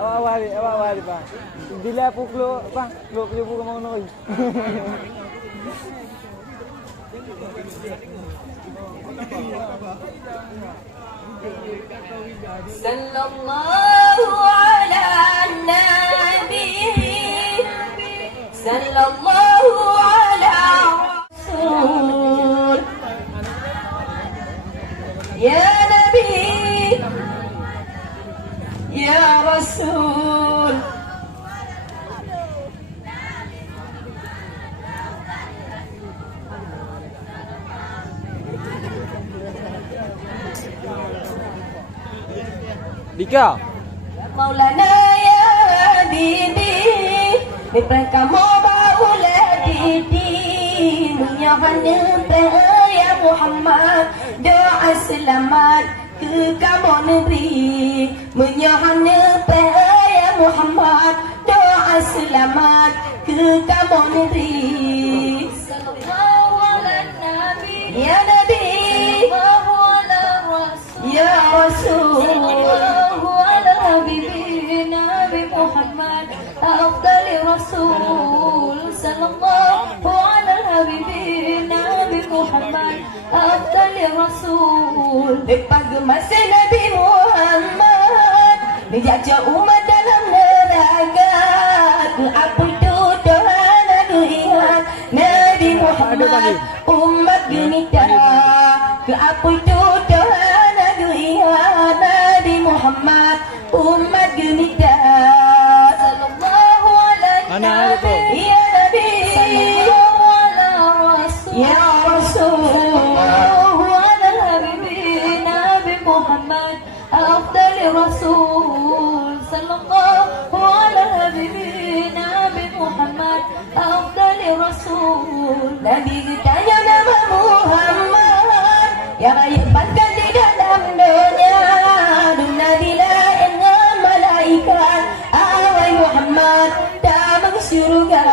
Awal di bang. Bila aku keluar bang, keluar ke mana lagi? Sallallahu ala nabi, sallallahu ala rasul, ya nabi, ya rasul. Dika. Maulana ya Habibi, mereka mau baula didi, menyahana ya Muhammad, doa selamat ke kamu negeri, menyahana ya Muhammad, doa selamat ke kamu negeri. Sallallahu ala nabi, ya nabi, sallallahu ala rasul, ya rasul. محمد أفضل رسول صلى الله على الحبيب نبي محمد أفضل رسول Penggemar Nabi Muhammad menjaga umat dalam neraka. Apa itu Tuhan aku ingat Nabi Muhammad umat gemita. Apa itu Tuhan aku ingat Nabi Muhammad umat gemita. Mana ada tu? Ya Nabi, sallallahu ala rasul, ya rasul, ala habibi Nabi Muhammad, afdal rasul, sallallahu ala habibi Nabi Muhammad, afdal rasul. Nabi tanya nama Muhammad, yang ayatkan di dalam dunia, dunia dilain dengan malaikat. Awai Muhammad surga,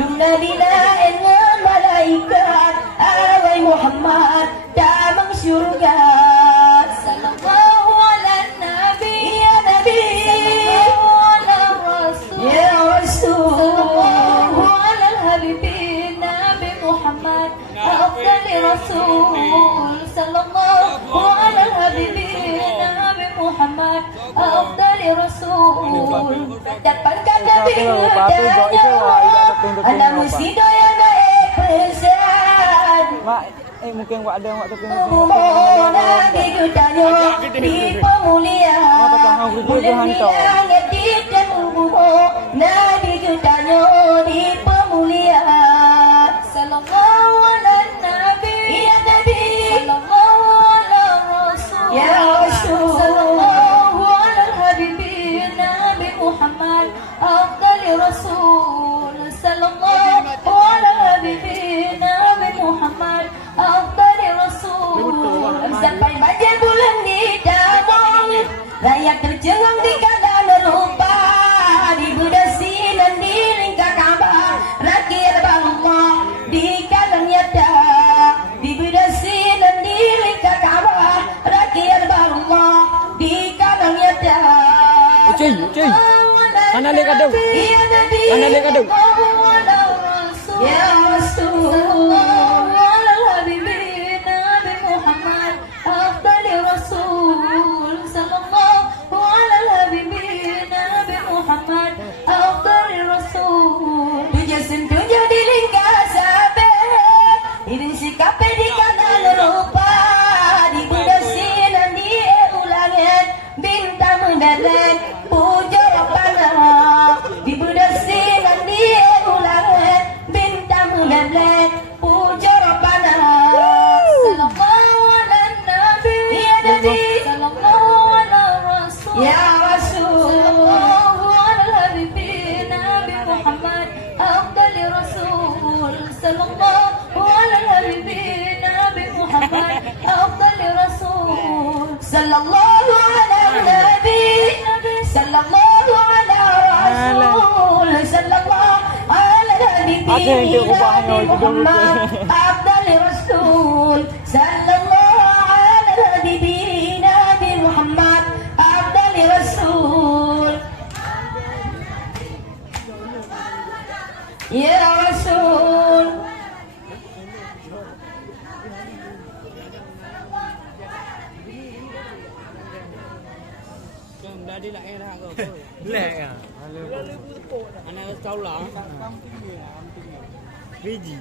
dunia dilain dengan malaikat. Awai Muhammad damang surga. Sallallahu ala nabi, ya nabi, sallallahu ala rasul, ya rasul, sallallahu ala habibi Nabi Muhammad, afdal rasul, sallallahu ala habibi Nabi Muhammad, afdal rasul. Dapatkan Nabi anak mesti doya naik pesan. Mak, mungkin awak ada awak tapi Nabi kutanya di pemuliaan, mulia di tembuh. Nabi kutanya di pemuliaan. Sallallahu ala nabi, ya nabi, sallallahu ala rasul, ya rasul, sallallahu ala habibi Nabi Muhammad, afdal rasul, sallallahu ala habibi Nabi Muhammad, afdal rasul. Sampai banjir bulan di Damang, rakyat tercengang di kadang lupa, di budasi dan di lingkar Ka'bah, rakir Allah di kadang nyata, di budasi dan di lingkar Ka'bah, rakir Allah di kadang nyata. Ucing. Mana lek ada? Ya Nabi, mana lek ada? Ya Rasul, sallallahu ala habibi Nabi Muhammad, afdal rasul, sallallahu ala habibi Nabi Muhammad, afdal rasul. Tujuh sentujuh di lingkar sahabat, ini sikap di kanan rupa, di budasi dan di ulangan, bintang mendarat, puja Rabbana, di budasi dan di ulangan, bintang mendarat, puja Rabbana. Sallallahu ala nabi, ya nabi, sallallahu ala rasul, ya rasul, sallallahu ala habibi Nabi Muhammad, afdal rasul, sallallahu ala habibi Nabi Muhammad, afdal rasul, sallallahu ala sallallahu ala rasul sallallahu ala nabi Muhammad afdal rasul sallallahu ala nabi Muhammad afdal rasul ya rasul đi lại nghe thằng rồi Lẹ à? anh ấy câu lợn Cái gì?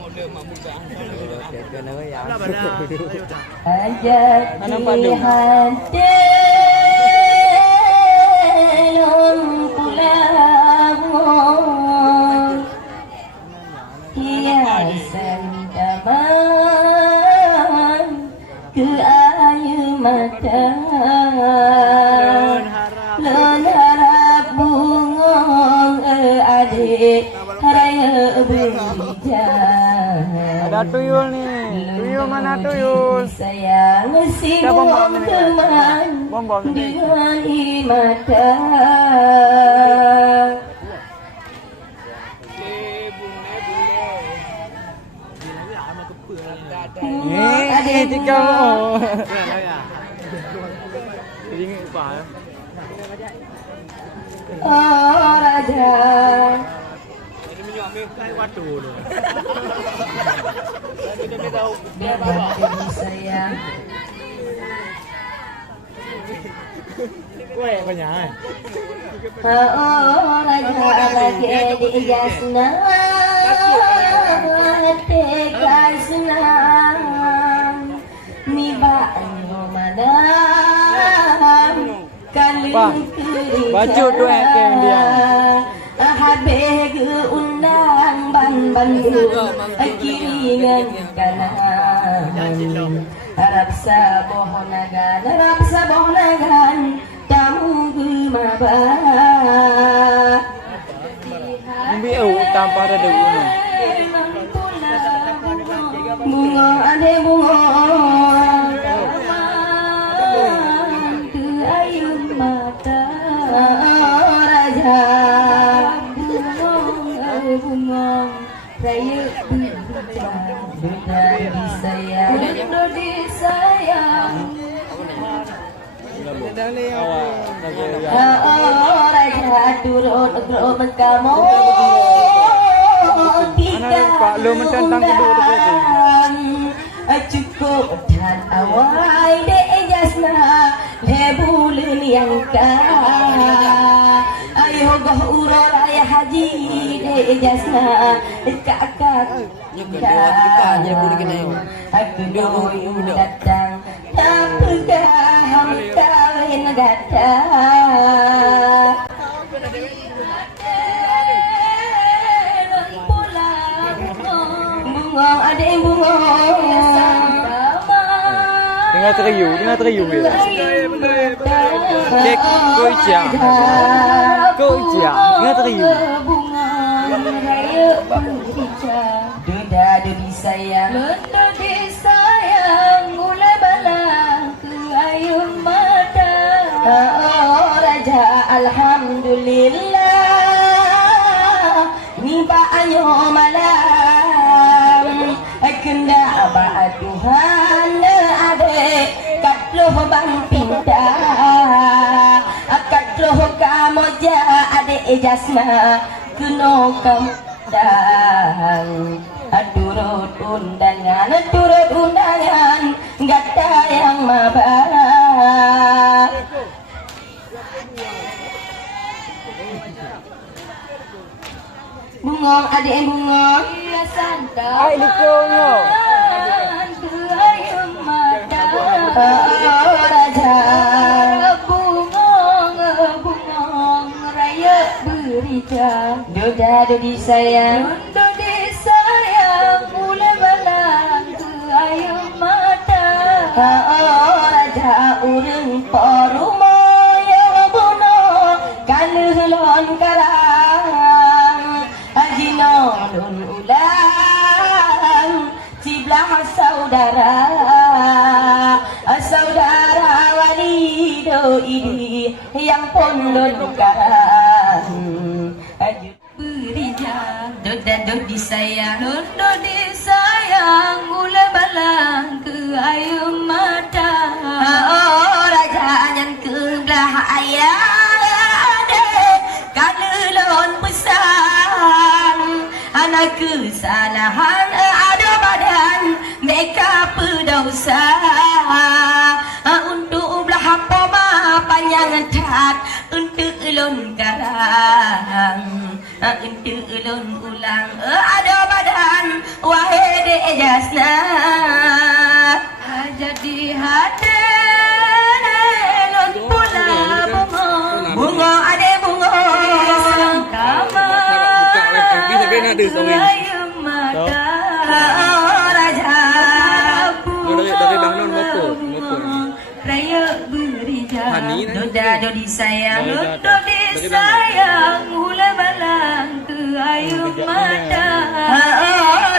một đường mà một đoạn Ajati hadelum pulawon hiasan taman ke ayu mata lon harap bungong adik raya berhijab. Ada tuyul nih. Tuyul mana tuyul? Sayang si Bom teman bom dengan mata. Ada tiga. Jadi apa? Oh Raja. Cái quá trù rồi. Biar hati sayang. Quẹ vào nhà này. Oh Raja lagi di jasna. Tekai senang. Miba Ramadan. Pak, baju tu yang dia. Habis undang ban kiringan kanan harap saboh nagan tamu gemaba Ambil tanpa ada debu. Bunga ade bunga ayun mata raja bungong raya sudah disayang raja turun gerobak kamu Pak lu mententang kedua tu cukup dan awal de jasna lebulun yang ayo gah urol ayah haji de jasna kakak aku doyung datang tapi gaham kawin datang bungong adik bungong Dengar teriuk ya. Cek koi cia. Dengar teriuk. Duda disayang mulai balang ke ayu mata. Oh Raja alhamdulillah niba ayo malam kenda ba Tuhan ade katloh bang pinta katloh kamu ja ade jasna kuno kamu dang turut undangan gata yang mabak bungong adik bungong Ai likonyo. Raja bungong Doda dodi sayang, dodi sayang, mula balang ke air mata. Raja urang porumo yang buno kaluhlon karang. Ajino dun ulang ciblah saudara. Saudara walido ini yang pondon karang. Berijang doda dodi sayang, dodi sayang, mula balang ke air mata. Raja nyan kebelah ayah kalelon pesan. Anak kesalahan ada badan mereka berdosa. Untuk belah poma panjang tat untuk elon garang. Untuk elon ulang ada badan wahai de jasna. Jadi hati elon pula bunga. Bunga ada bunga sama air mata. Raja dari Bang Non berapa? Raya berijang, doda dodi sayang, dodi sayang, mula balang ke air mata.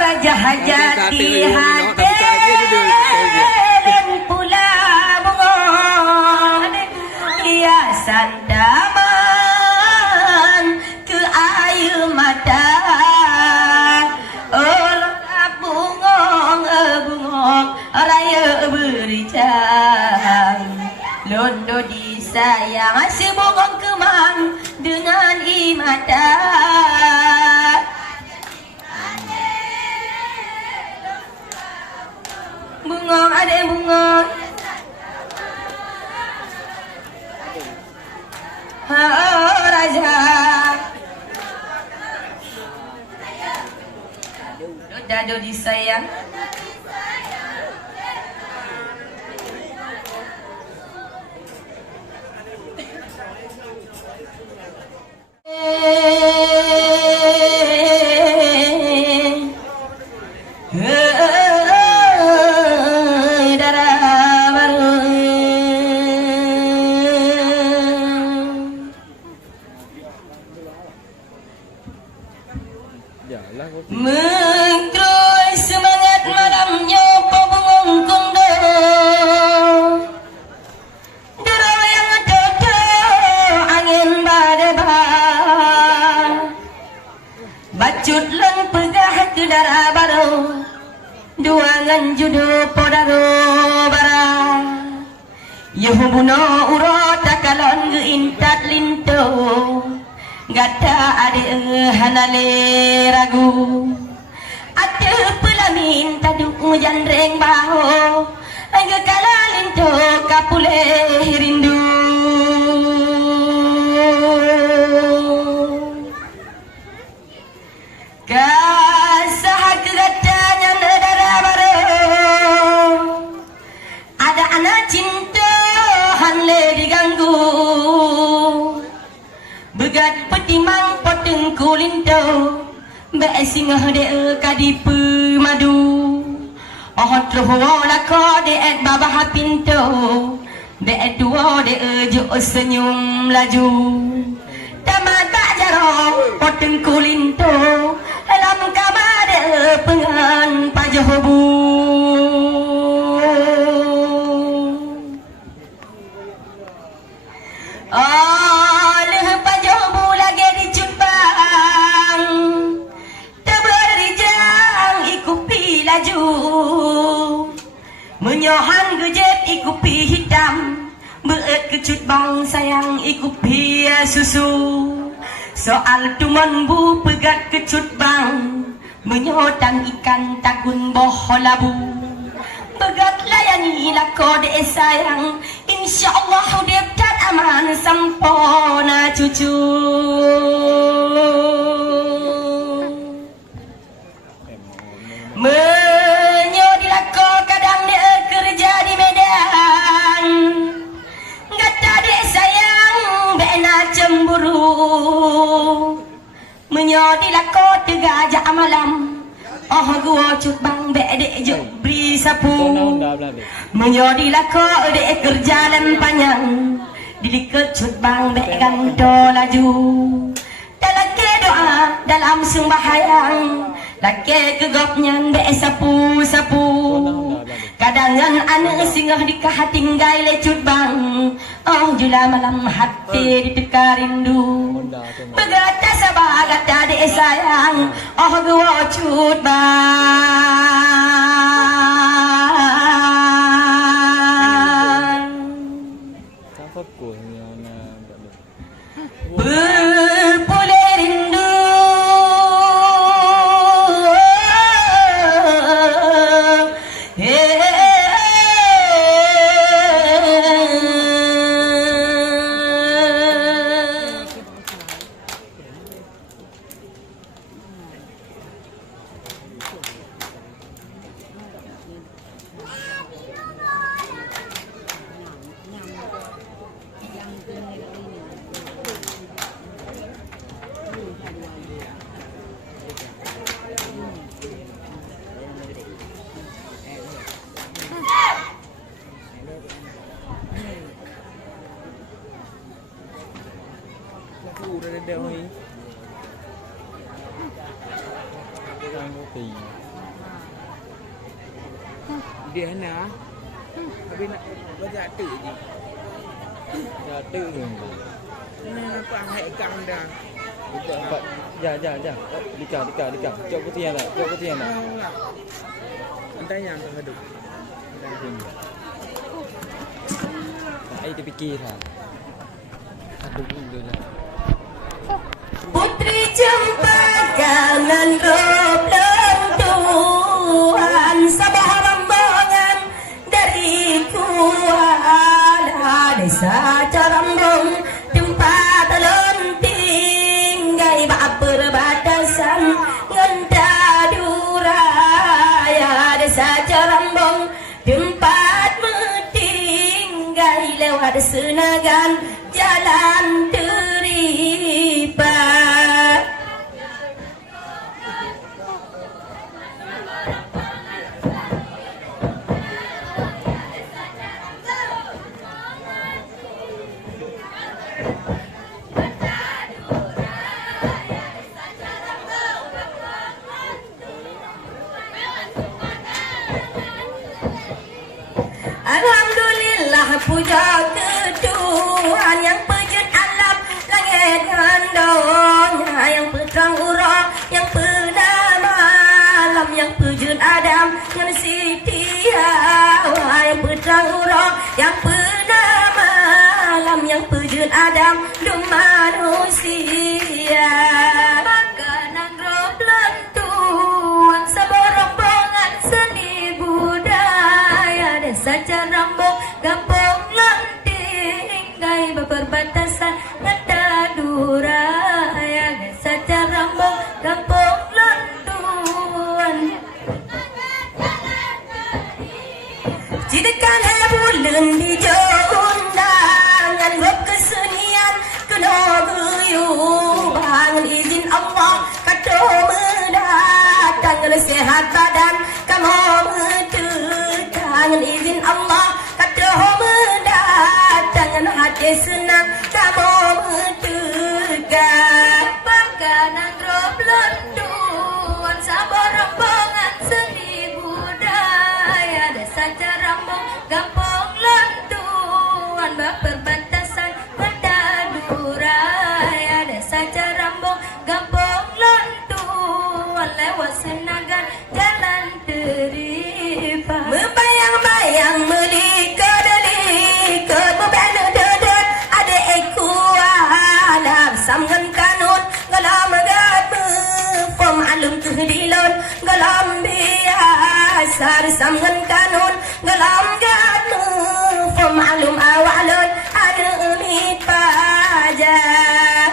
Raja hajati hati dan pula bunga hiasan daman ke air mata. Bungong raya berijang, londo disayang si bungong kemang dengan imata. Bungong ada bungong, raja doda dodi sayang. Mengkroy semangat malamnya pabungong kondo. Dara yang dodo angin badai. Bacut lang pegah ke dara baru. Duangan judo podaro bara. Yuhubuno uro takalon geintat linto. Gata ade hanale ragu. Ada pelamin taduk jandreng baho. Angga kalalin to kapule rindu. Kasah kegatanya nedara baru. Ada anak cinta hanle diganggu. Begat petimang poteng kulinto. Be singa de kadipu madu. Oh troho la ko de et baba pinto. Be duo de jo senyum laju. Tamata jaro poteng kulinto. Lam kamade pengan pajobu. Oleh pajobu lagi dicubang. Teberijang ikupi laju. Menyohan gejet ikupi hitam. Beet kecut bang sayang ikupi susu. Soal tuman bu pegat kecut bang. Menyotang ikan takun boh labu. Pegat layani lako de sayang. InsyaAllah deptat aman sampona cucu. Menyodi lako kadang dia kerja di Medan. Gata de sayang bena cemburu. Menyo gajah malam. Oh gua cut bang bedek juk beri sapu. Menyodilah kau dek kerjaan panjang. Dili kecut bang bek ganto laju. Dalam doa dalam sembahyang. Laki kegopnya bek sapu-sapu. Kadangan anak singgah di kahatinggai lecut bang. Oh jula malam hati dipika rindu. Begata sabagat adik sayang. Oh gua cut bang. Berpulih rindu. Dia nak. Habis nak bajak tu je. Jatuh tu. Nah, nampak hai kang dah. Nampak. Ja. Dekat. Cok putih lah. Entah yang tu hidup. Ai terfikir lah. Aduh dulu lah. Putri cempaka rob Tuhan sabah rombongan dari kuala desa Carambong tempat lenting gai bak perbatasan ngentadura ya desa Carambong tempat metinggai lewat senagan jalan teripat. Alhamdulillah puja ke Tuhan yang pejut alam langit dan daunnya, yang peterang urang, yang pernah malam, yang pejut Adam, yang Siti Hawa, yang peterang urang, yang pernah malam, yang pejut Adam, dum manusia. Makanan rob lentuan, sabar rombongan seni budaya desa Carambong, kampung lenting gai berbatasan ngentadura ya desa Carambong, kampung lentuan. Jidakan bulan di undangan rob kesenian kena guyuh bangun izin Allah kata mendatang sehat badan kamu mendatang izin Allah kata mendatang hati senang kamu mendatang makanan rob lentuan sabar rombongan seni budaya desa Carambong, kampung lentuan berbatasan ngentadura ya desa Carambong, kampung lentuan lewat senagan jalan teripat. Membayang-bayang melikat membela dedet adik kuala samgan kanun galam gat fom alum kehdilon galam biasa samgan kanun galam gat fom alum awalon ada umit pajak.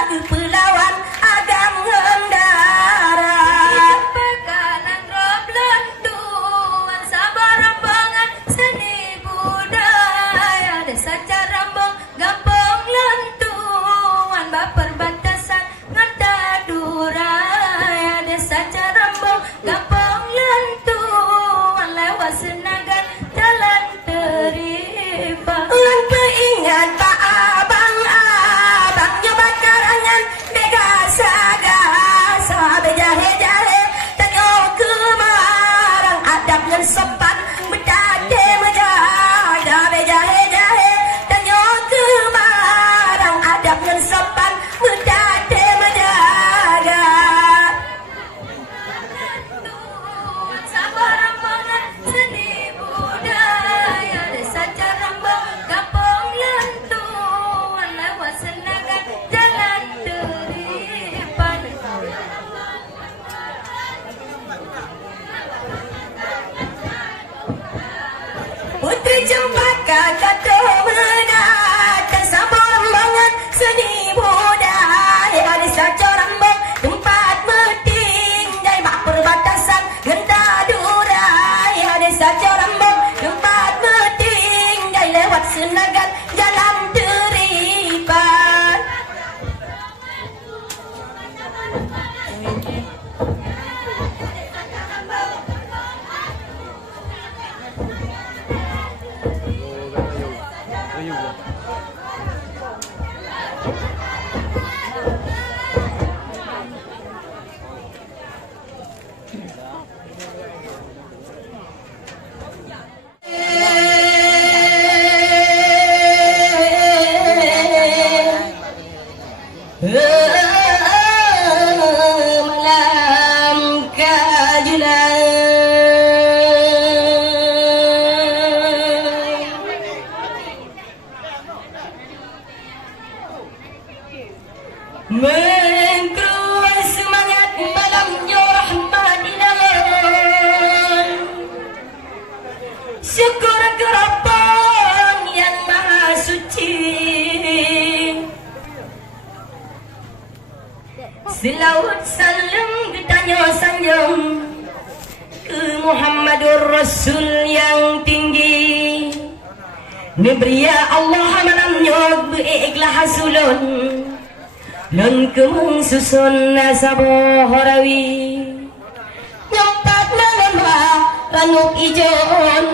Pelawan agam hendara Pekanan rob lentuan Sabar rambangan seni budaya Desa Carambong gampong lentuan Baperbatasan ngata duraya Desa Carambong gampong lentuan Lewat Senagan jalan teriba Ulang peingat Pak Abang Nyoba karangan Bega sagasa Bejahe-jahe Tengok kemarang Adab dan sopan Berdate menjaga Bejahe-jahe Tengok kemarang Adab dan sopan Berdate menjaga Sabar rambangan seni budaya Desa Carambong kampung lentuan Lewat Senagan jalan teripan Putri Cempaka Kato mendatang Sabar rambangan seni budaya Desa Carambong tempat bertinggai Bak perbatasan genta duraya Desa Carambong tempat bertinggai Lewat Senagan jalan teripan Malam kajulan Mengkeruan semangat malamnya rahmat ilahi Syukur kerapan yang maha suci Selawat salam getanya sanjung Ke Muhammadur Rasul yang tinggi Nebria Allah malamnya berikhlas hasulun Lun kemung susun nasabah harawi Nyempat nambah ranuk ijon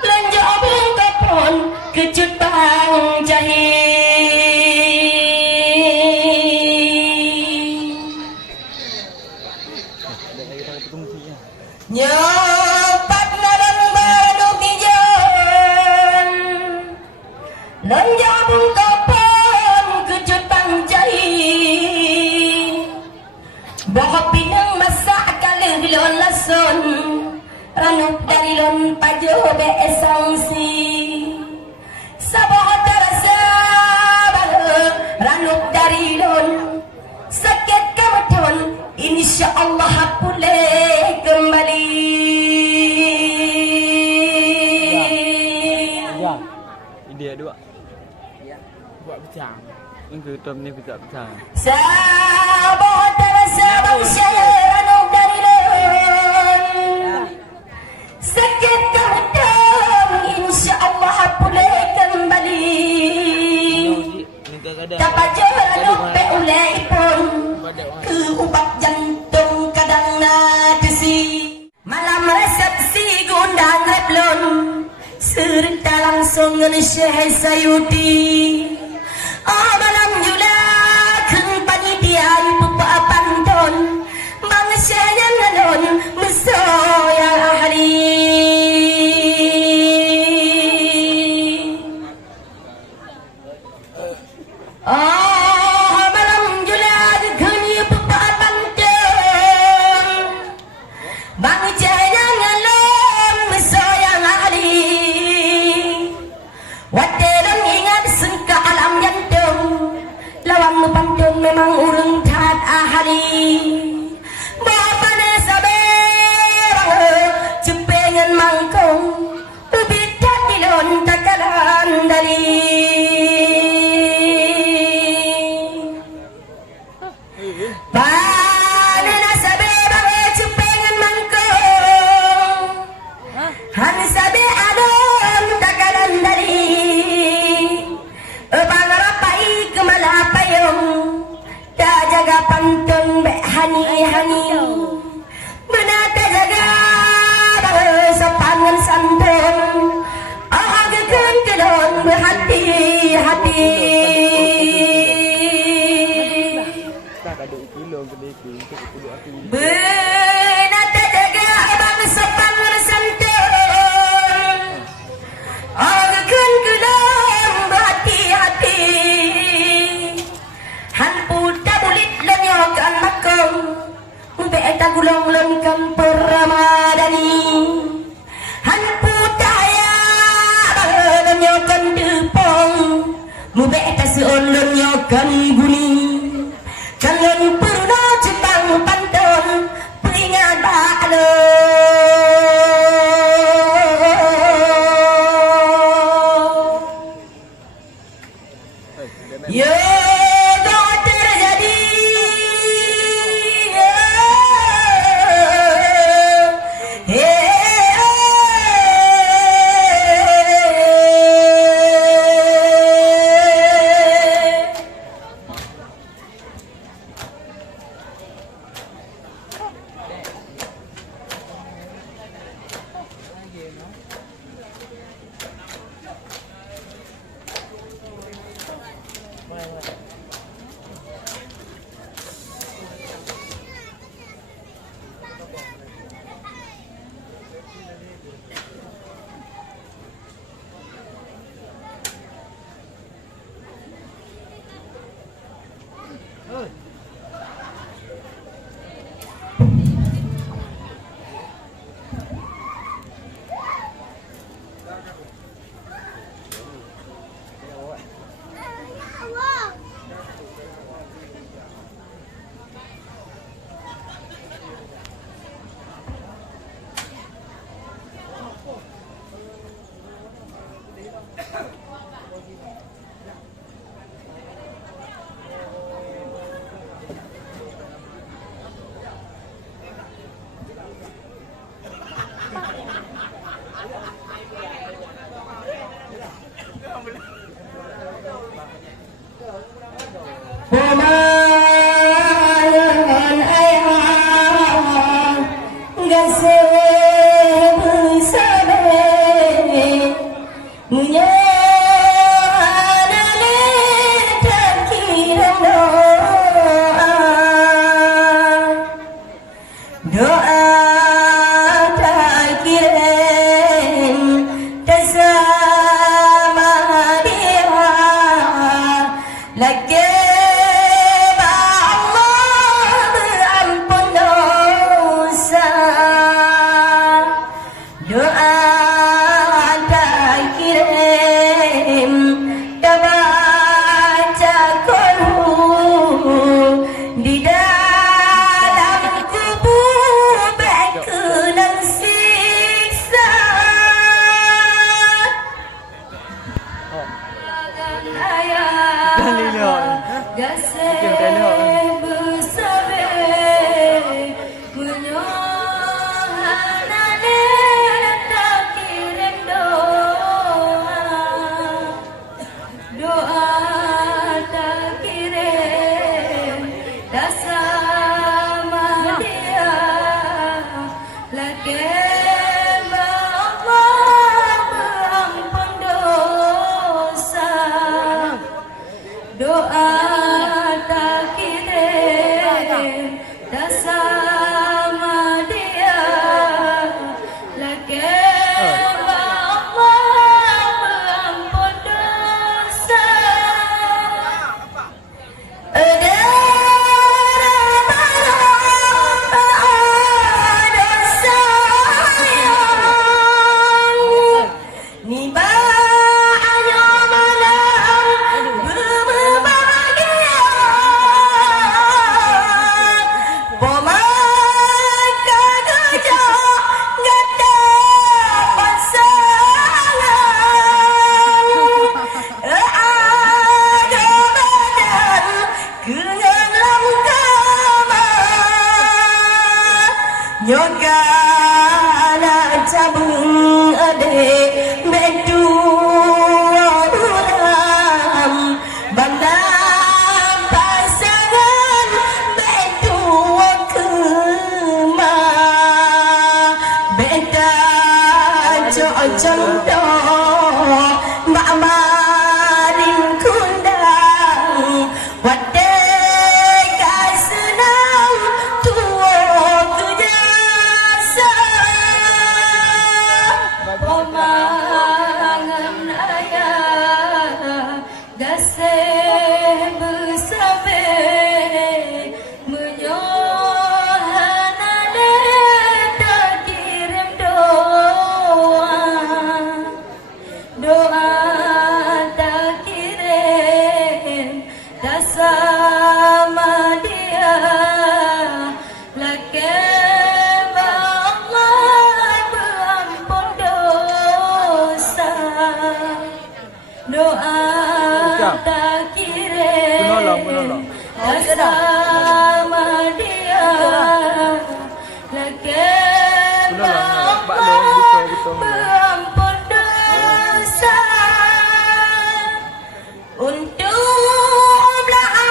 Lenjak bungkapon kecut bang jahil Nyopat nambah ranuk ijon Lenjak bungkapon kecut bang jahil Bahwa pinang masak kali bilon lason Ranuk dari lon pajo beesangsi Sabah terasa ranuk dari lon Sakit kebeton InsyaAllah pulih kembali Ya. Dia dua. Buat becang. Engkau tom ni becang. Sabah terasa bangsa ranuk dari lon Sakit kebeton InsyaAllah pulih kembali Dapat jalan peulai pun Ke ubat jantung kadang nadesi Malam resepsi gundang replon Serta langsung Syekh Sayudi malam jula panitia ibu pak pantun Bangsa yang nanon Mesoya ahli malam jula geni pak pantun Bangsa yang nanon Mesoya ahli Watelan ingat sengka alam jantung Lawan pantun memang urung tat ahli Bapa nesabe Cepengan mangkong Ubidat dilon takalan dali hani menata jaga bangsa pangan santun agakan kedon berhati-hati Tak ada ikilong ke deki untuk kudu aku. menata jaga bangsa pangan santun agakan kedon berhati-hati hampu tabulit lenyokan makam Beta gulong lengkam peramadani Hanpu taya Bang nyokan depong Mu beta seon nyokan guni Kangen purna Jepang pantun Peringat baklo Yo Pemayan ayah Gase bersabe Menyanane terkiran doa terkiran bersama dia lagi Nyogana cabung ade bedu ulam bandang pasangan bedu contoh Mbak Marin kundang wadai kai senang tua kejasa pemangan ayah gaseh bersabe menyohan ale tak kirim doa tak kirim tak sama dia lakem Allah berampun dosa doa tak kirim tak sama dia lakem Allah berampun dosa untuk belahan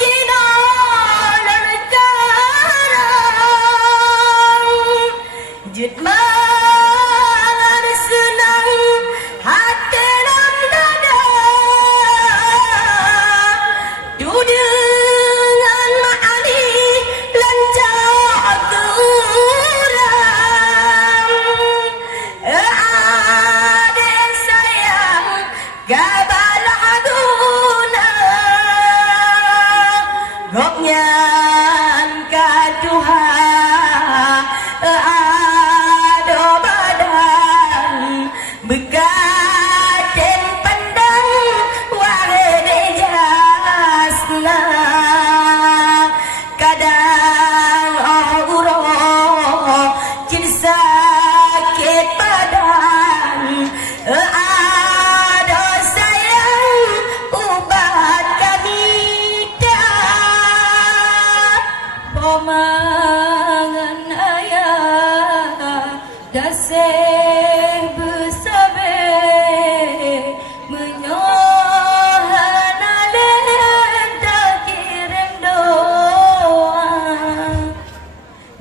jina dan sekarang jutman senang hati dan dada tu dengan ma'ani lancar kurang adik sayang gabalah guna goknyan kaduha ado badan begaten pandang wahde jasna kadang uroh jin sakit badan ado sayang ubat kami dah pemangan ayah dasih bersabe menyohan alim tak kirim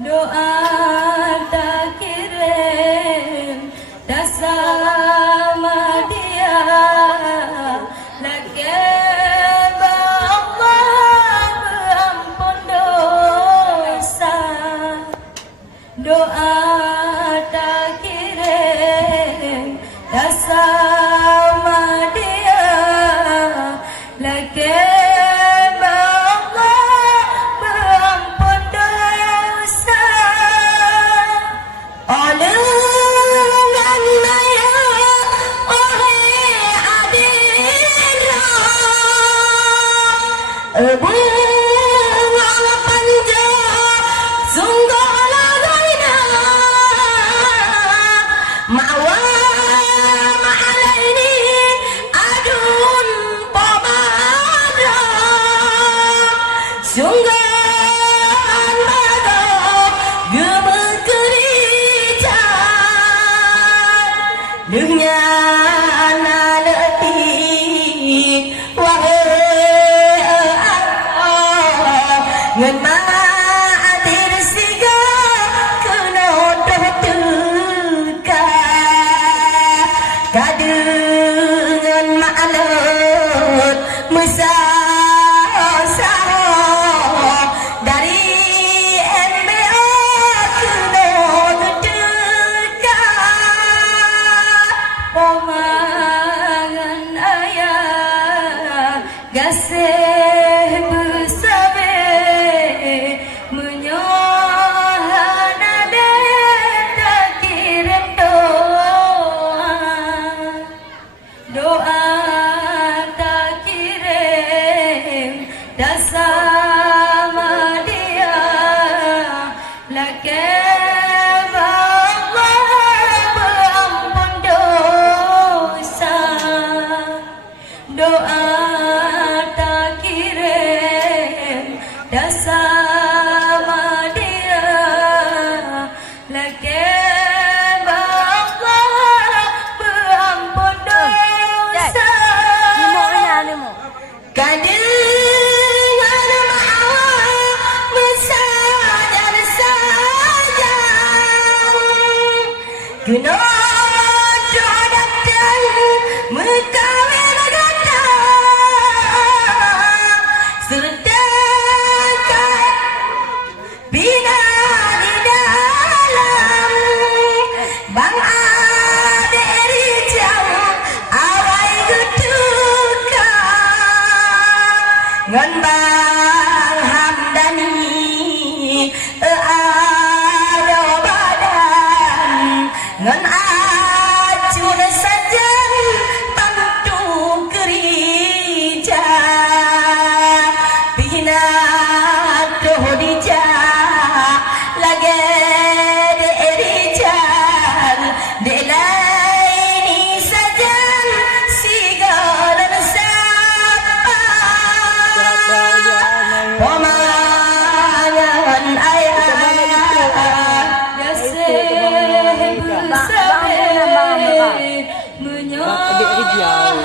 doa tak kirim tak sama dia lakem Allah berampun dosa doa tak kirim tak sama dia lakem Allah berampun dosa Olengan maya oleh adira bunga panja sungguh lagaina mawa ma'alaini adun pamada sungguh dengan letih wahai Allah ngan ma'atir siga kena teka kadengan ma'alut mesah dari MBA kena teka pemangan ayah gasih bersabe menyohan alim tak kirim doa tak kirim tak sama dia lakem Allah berampun dosa doa tak kirim tak sama dia lakem Allah berampun dosa kadengan ma'awah mesah dan sayang kena bina di dalam bang ade rijau awai geduka ngan bang Hamdani ada badan ngan acun sajen tentu kerja bina doh dija lage de rijal de laini sajen sigaran sapa pomangan ayah Adik Rijal.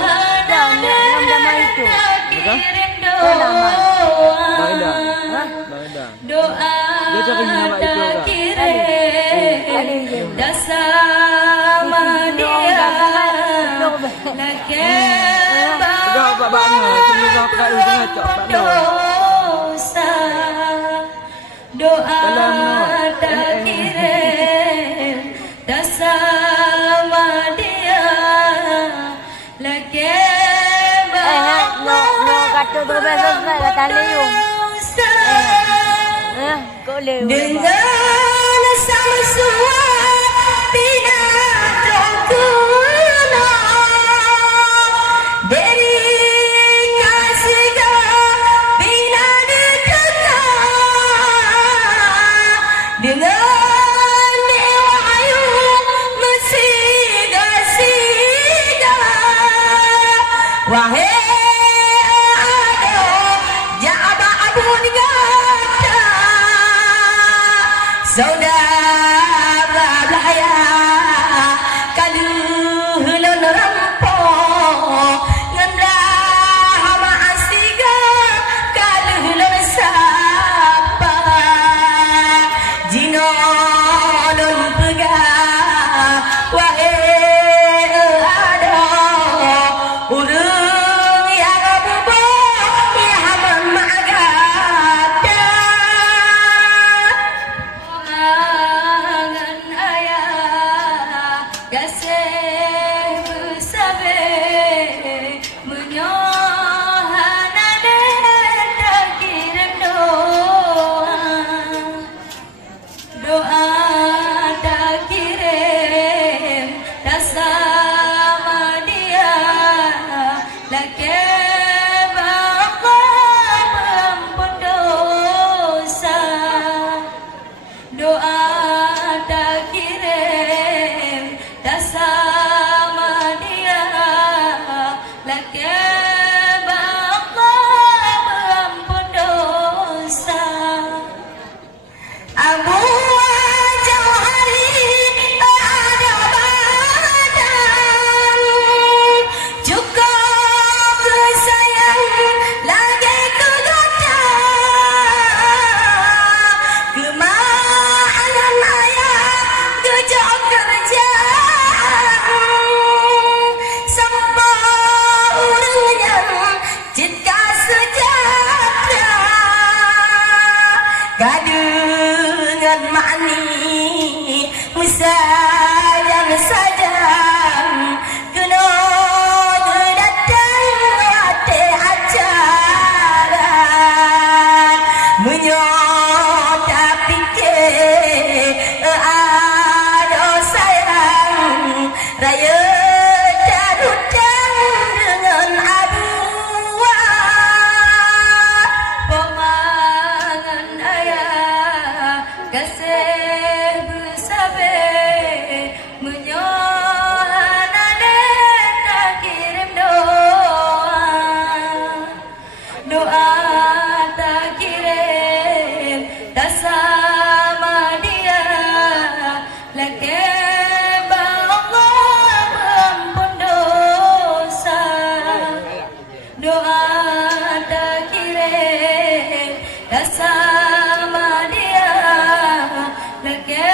Nama itu. Nama. Bang Edang. Bang Edang. Doa Dia cakap nama itu kan? dasama dia Pegang Pak Bangga. Semua Pak Tengah cak Pak Nur. dosa doa tak kirim dasama dia lagi kata tu besok dah tali yung. Kau lew. dengan samsua pinatokuna dari kasih bina dekata dengan dewayu mesiga-siga wahai saudara belaya kaluhulun rampok ngendah maasiga kaluhulun sapa jinolon pegah wahai ada urung yang bubuk yang magada mangan ayah gasih bersabe menyohan ada tak kirim doa tak kirim tak sama dia lagi bapa pengampun dosa doa tak kirim tak sama dia lagi bapa pengampun dosa Abu Jawali ada badan cukup sayang lagi kegoda kemana ayah gejok kerja sampai orangnya cinta sejahtera gadungan mani musayang sajang kena datang ate acara menyota pikir ada sayang raya darudang dengan abuah pemangan ayah kasih bersabe menyohan ada tak kirim doa tak kirim tak sama dia lagi Allah pengampun dosa doa tak kirim tak sama dia lagi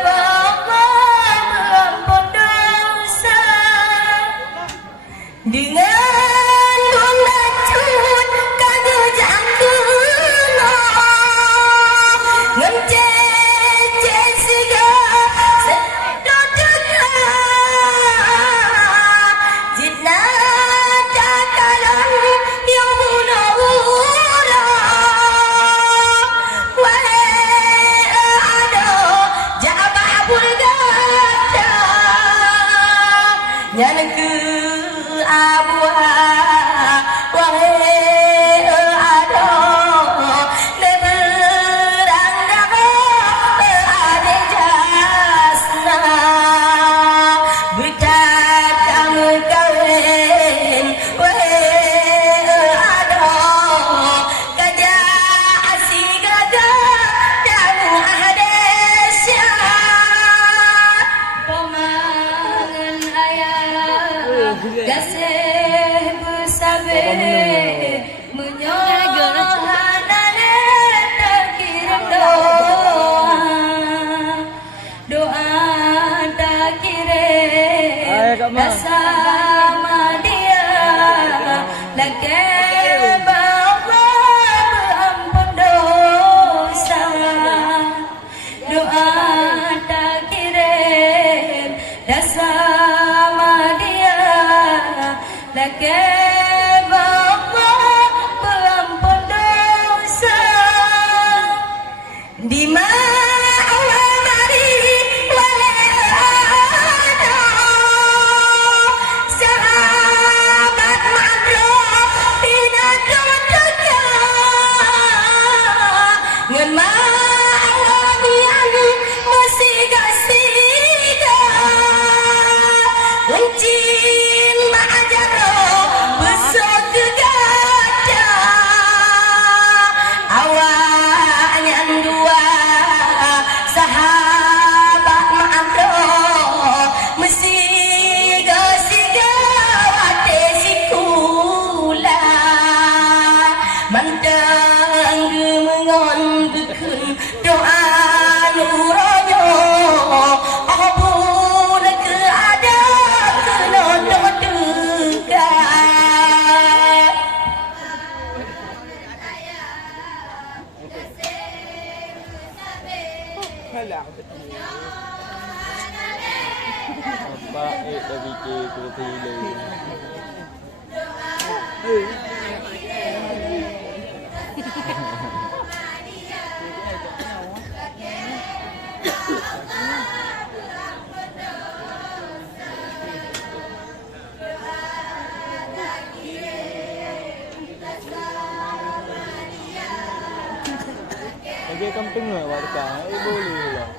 Allah pengampun dosa dengan mengacut kagejang kena bersama dia lagi bawa ampun dosa doa tak kirim bersama dia lagi bawa ampun dosa di mana Baik dah fikir kereta hilang. Lagi kampung lah warga. Boleh lah.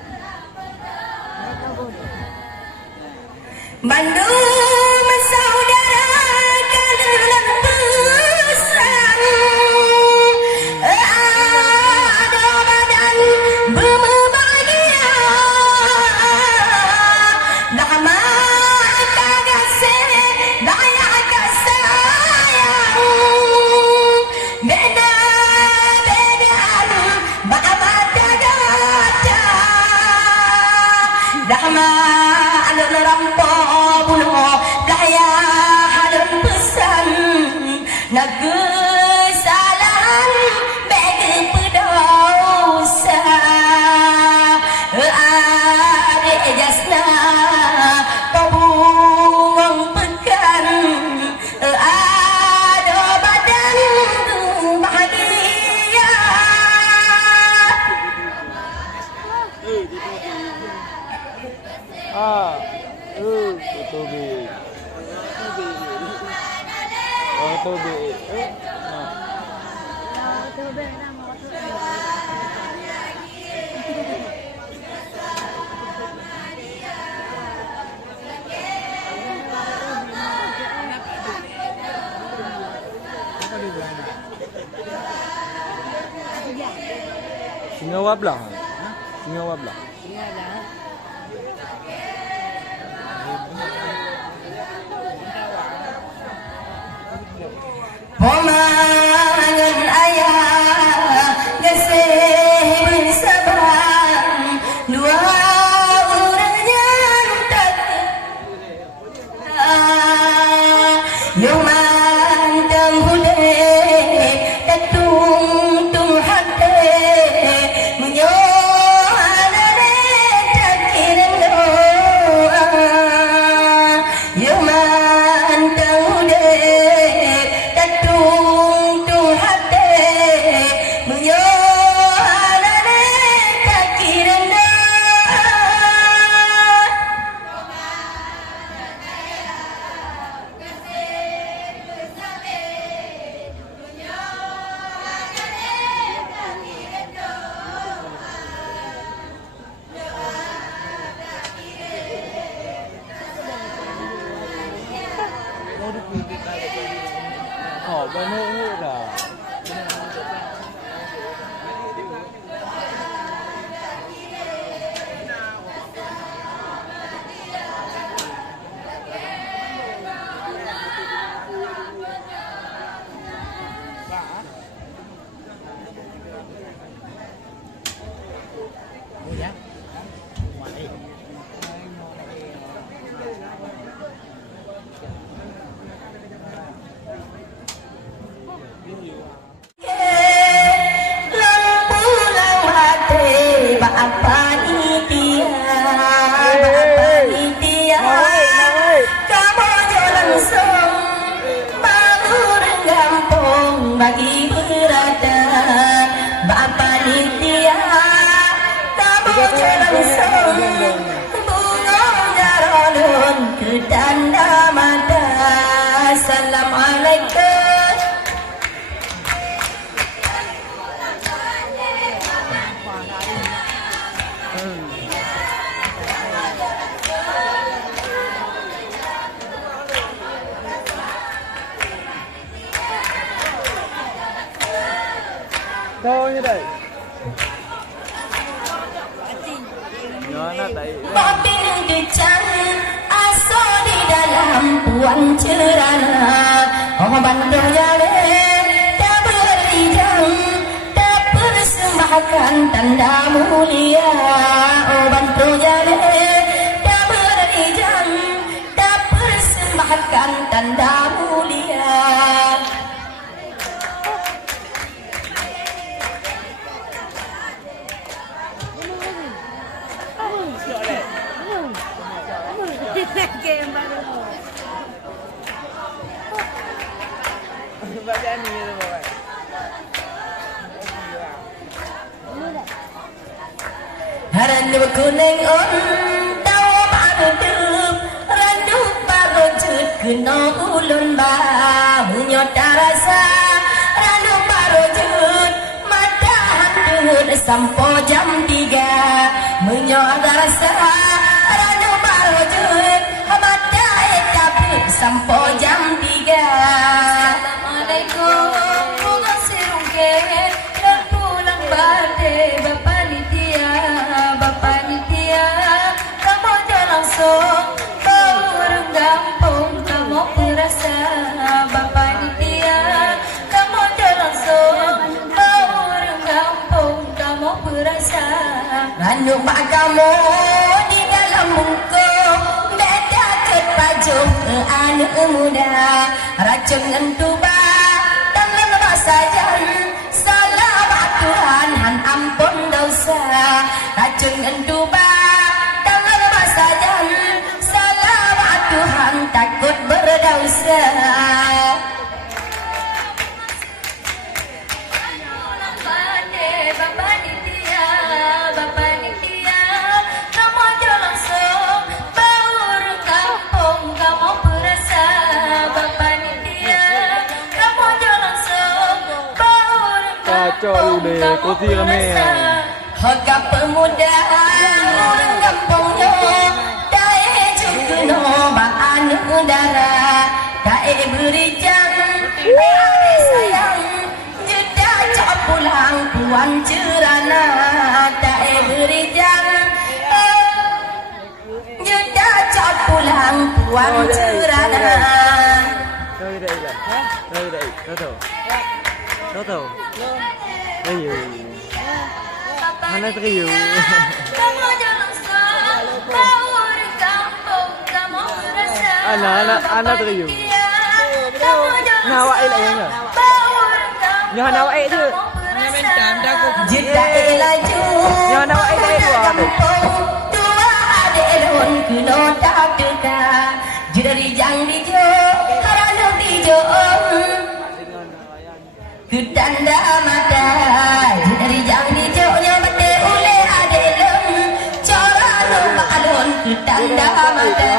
Bandung saudara kalian besar ada badan berbahagia dah mata kasih daya kasayang beda-bedaan bapa dada dah malu rampok bunuh daya halun pesan nak kesalahan bagi berdosa adik jasna pabung pekan ada badan bahagia Tobi. Oh, Tobi. Nah. Singa wablah. Singa wablah. Pemangan ayah geseh bersabar dua orang yang tak yang mantang hudeh tatung tung hati menyohana tak kira doa yang mantang hudeh tatung langsung bunga jaralun ke tanda mata. Assalamualaikum. Đâu như đây. Nó tại. Babin dicang aso di dalam puan cerana. Oh bantu jale tak berijang tak persembahkan tanda mulia. Oh bantu jale tak berijang tak persembahkan tanda mulia. Game baru. Baca ni tu bapak. Randu kuning on tahu baru dup randu baru cut kena ulun ba menyota rasa randu baru cut mata handur sampo jam 3 menyota rasa randu baru cut mata tapi sampo jam 3. Assalamualaikum bunga sirungke dan pulang bade Bapak Nitya. Bapak Nitya kamu jangan langsung bau renggampung kamu perasa. Bapak Nitya kamu jangan langsung bau renggampung kamu perasa. Randu pak kamu di dalam bungkuk beda kepajuk anak muda racun entuba dan lemas sajan salawat Tuhan han ampun dosa racun entuba dan lemas sajan salawat Tuhan takut berdosa. Bapak Nitya, Bapak Nitya, kamu jangan langsung bau renggampung kamu perasa. Bapak Nitya, kamu jangan langsung bau Kacau renggampung deh, kamu kopi rame. perasa. Harga pemuda renggampungnya dae juga baan udara dae berijang dae sayang jeda cok pulang puan cerana dae berijang jeda cok pulang puan cerana. Đâu đây là. Đâu đây. Đâu đâu. Đâu đâu. Đây nhiều. Mana teriu. Kamu jangan langsung bau renggampung kamu perasa. Anak teriu. Kamu jangan Nawak elak yang ke? bau renggampung Yang nawak tu. jeda laju Yang nawak elak tu. kampung dua adik lon kuno tak deka jeda jang dijo karana dijo kutanda mata jeda jang dijo nya bate ule adik lon cara no balon kutanda mata.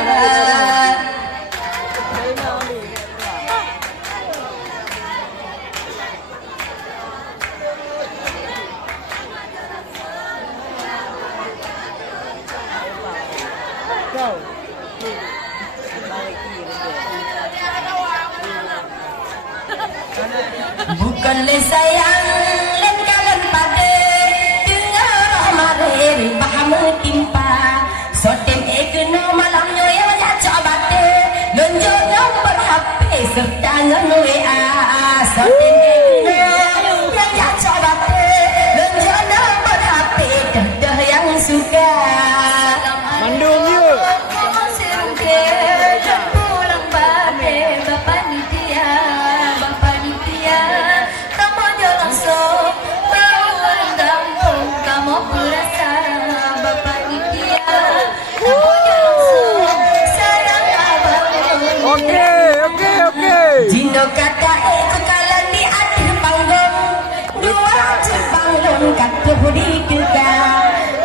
Kau. Bukan le sayang len kalan pada dengar mare paham timpa sotem ekno malam nyoya nyaca bate lonjo nomor HP serta ngan WA sotem ekno yang nyaca bate lonjo nomor HP dah yang suka Mandung je. pulang bade Bapak Nitya. Bapak Nitya kamu jangan langsung bau renggampung kamu perasa. Bapak Nitya kamu jangan langsung sayang abang. Okey. Jino kata aku kalan di akhir panggung dua cepang lon kata budi juga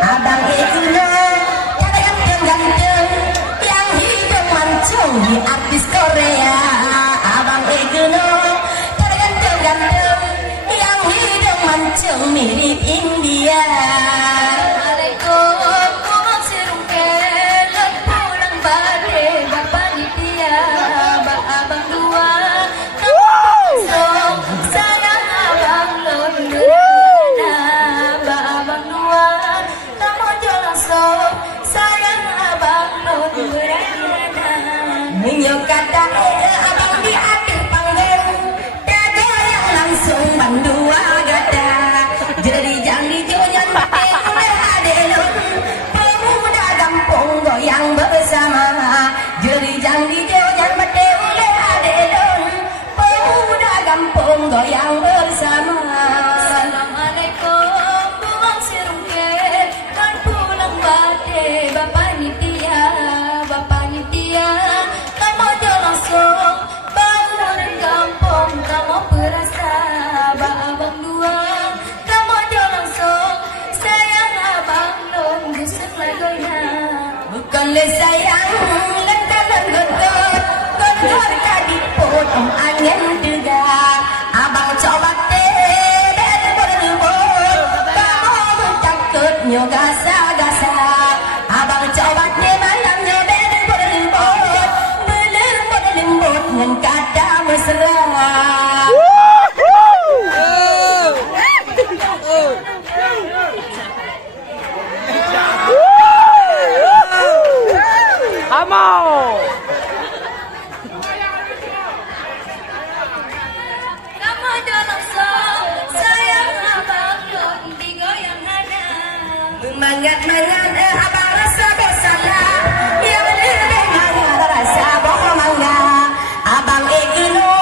abang mancung mirip India. Assalamualaikum kumang sirungkel dan pulang bade bapak nitia bak abang dua langsung sayang abang londona bak abang dua kamu jo langsung sayang abang londona minyak kata abang di akhir panggung dago yang langsung bandua gada jadi jangan jojan bate udah adelun pemuda kampung goyang bersama jadi jangan jojan bate udah adelun pemuda kampung goyang bersama. Assalamualaikum buang sirungkel kan pulang bate bapak nitia kamu jo langsung bangun kampung kamu perasa bak abang dua kamu jo langsung sayang abang non busuk lagonya bukan le sayang lantaran gondor tadi potong angin juga abang coba kamu takut nyogasa gasa abang coba malamnya lembut dengan kata mesra. Amau. Kamu dalam song sayang abang lon digoyang hana. Mangat abang rasa bersalah. Ya lebih mangat rasa bohong mangga. Abang egeno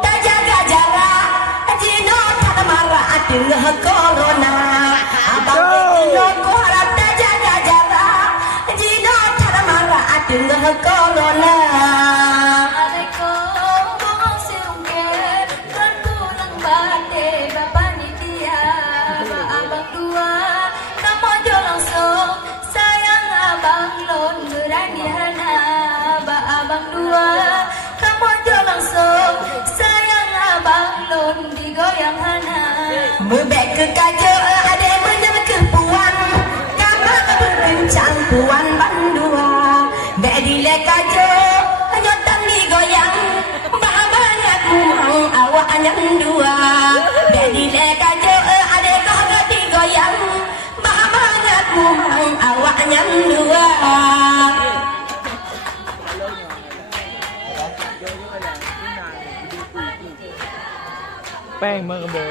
tak jaga jarak. Jino tak marah tengah corona. Abang egeno ku harap tak jaga jarak. Jino tak marah tengah corona. Assalamualaikum buang sirungkel kan pulang bate bapak nitia bak abang dua kamu jo langsung sayang abang lon berani hana bak abang dua kamu jo langsung sayang abang lon digoyang hana mebek ke kajo ada menyem ke puan kamu berkencang puan bandua bek dile kajo nyotang digoyang banyak kumang awak anyang dua bek dile kajo ada kagak digoyang banyak kumang awak anyang dua. Peng mơ bề.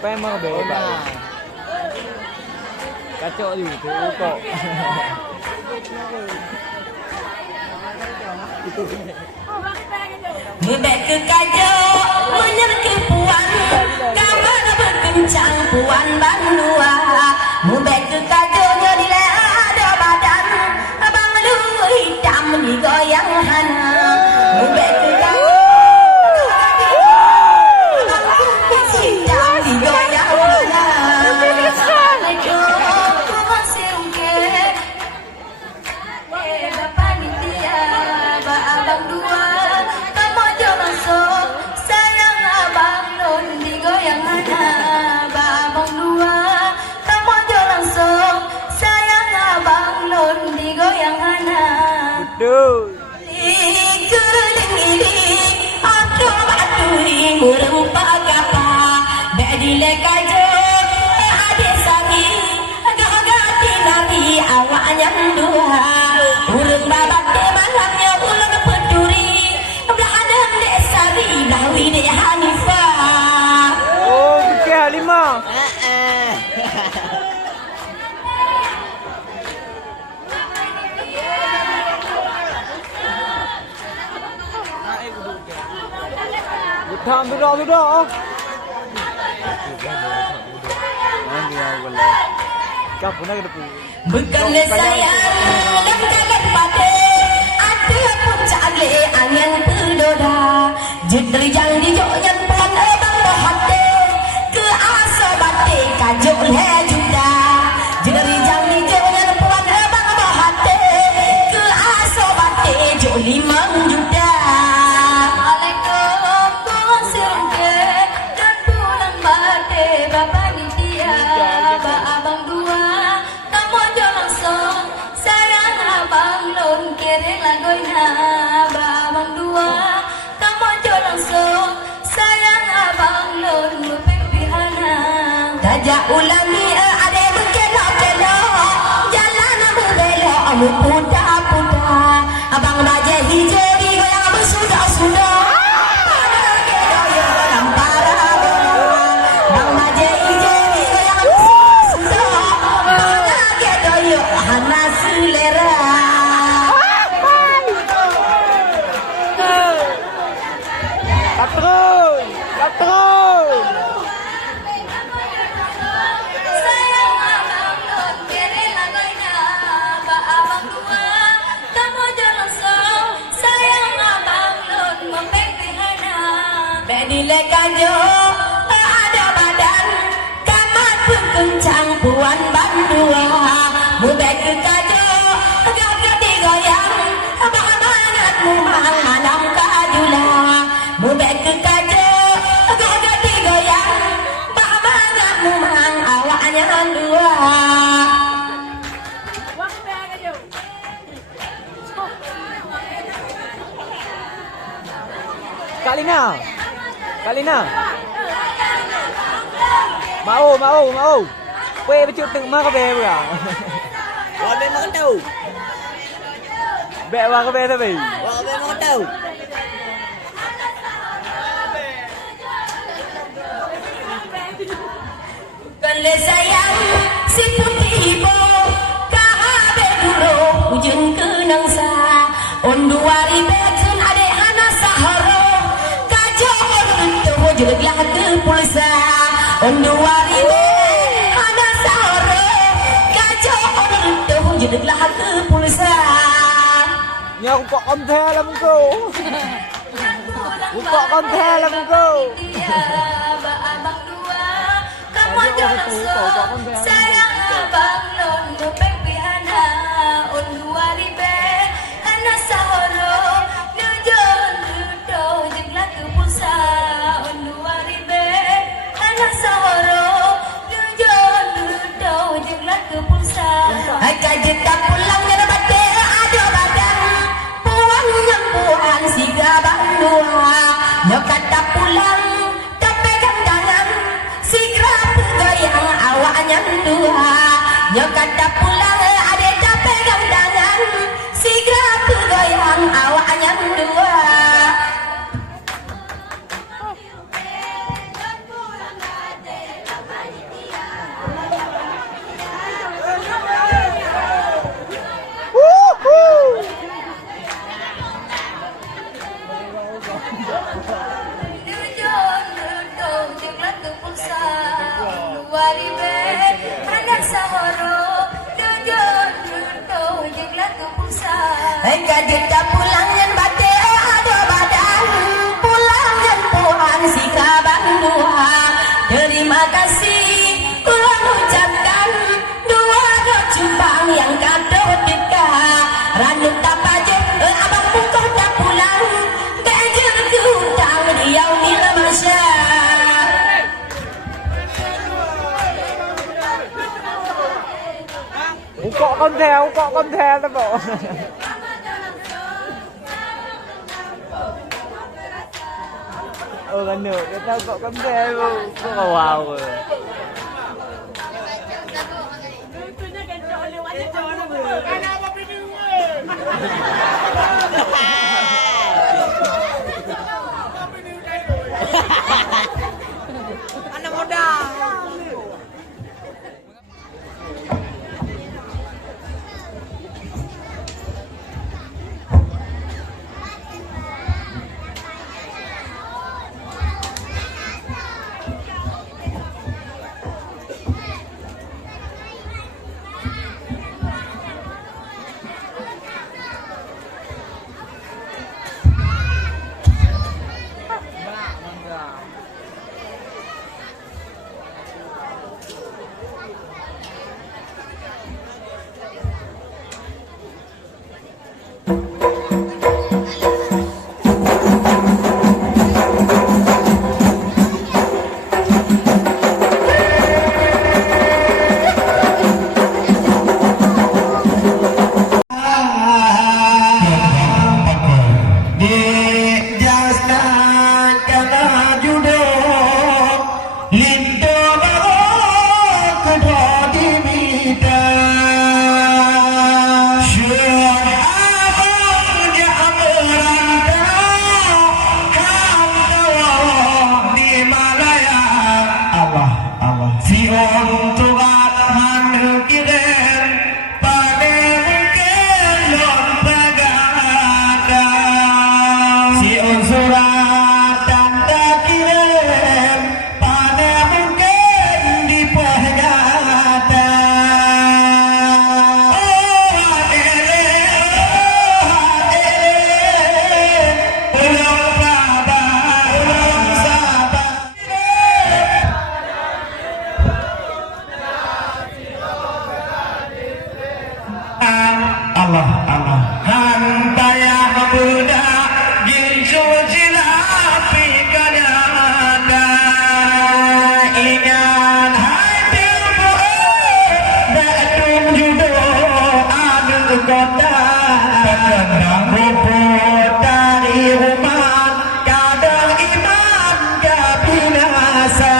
Peng mơ bề bạn. Cá chỗ gì thứ cọ. Mebek ke kajo menyem ke puan kamu berkencang puan bandua mebek ke kajo nyodile ada badan abang lu hitam digoyang hana mebek ke kajo hitam digoyang hana. Assalamualaikum kumang sirungkel bapak nitia bak abang dua kamu jo langsung sayang abang non digoyang hana bak abang dua kamu jo langsung sayang abang non digoyang hana. Betul. Kering ini aku baturi merempak apa bedile kajo ade sangi gagak tinari awaknya dua urang babak de malamnya ulang peduri belahan desari lawi de Hanifah. Oh, fikir Halimah. Tham sudah. Kau pun nak depu. Bukan sayang dan kaget pate ada pun cale angin perdoda jedri jang di jojan pon abang bahate ke asa bate kajo le juda jedri jang di jojan pon abang bahate ke asa bate jo 5 juta. Assalamualaikum buang sirungkel dan pulang bate bapa nitia ba abang dua kamu jo langsung sayang abang lon kere lagoi na ba abang dua kamu jo langsung sayang abang lon mupeng pihana daja ulangi ade bekelo kelo jalan amu belo amu puta puta abang baje hijau goyang amu sudah sudah Kajo ada badan kamat pun kencang puan bandua mubek kajo gagak digoyang banget mumang malam kajula mubek kajo gagak digoyang banget mumang awaknya dua Kak Lina. Mau. Quê với chữ tự mà có về bữa. Rồi bên món đâu? Bẹ vào có về thôi vì. Rồi bên món đâu? Cần lệ sayang si putih ibo kahabe duro ujung ke nangsa on 2000 ade hana saharo kajo itu jeleklah ke pulsa on 2000 hana saharo kajo itu jeleklah ke pulsa Nhờ cũng có con the lắm cô. Cũng có con the lắm cô. Sayang abang lon mupeng pihana on 2000 hana sahoro nujon luto jeglah ke pulsa on 2000 hana sahoro nujon luto jeglah ke pulsa kajet tak pulang ngada bate ado badan puan yang puan siga bandua nyokat tak pulang tak pegang tangan sigra yang awaknya dua nyokat tak pulang ade tak pegang tangan sigra yang awaknya dua kajet tak pulang yang bate ada badan pulang yang puan si kaban dua terima kasih tuan ucapkan dua cumbang yang kado dekat ranut tak pajet abang pukul tak pulang gajer diutang dia mila masya Укọ con theo đó bộ. Gần nửa cái tao cọ con theo có wow rồi. Anak muda. si untuk man kiren pada mungkin lon pagada si surat tanda kiren pada mungkin di pagada Allah Allah hantaya buda ginsu jilapi kanyada ingat hati datum judo adu kota ruput dari umat kadang iman kabinasa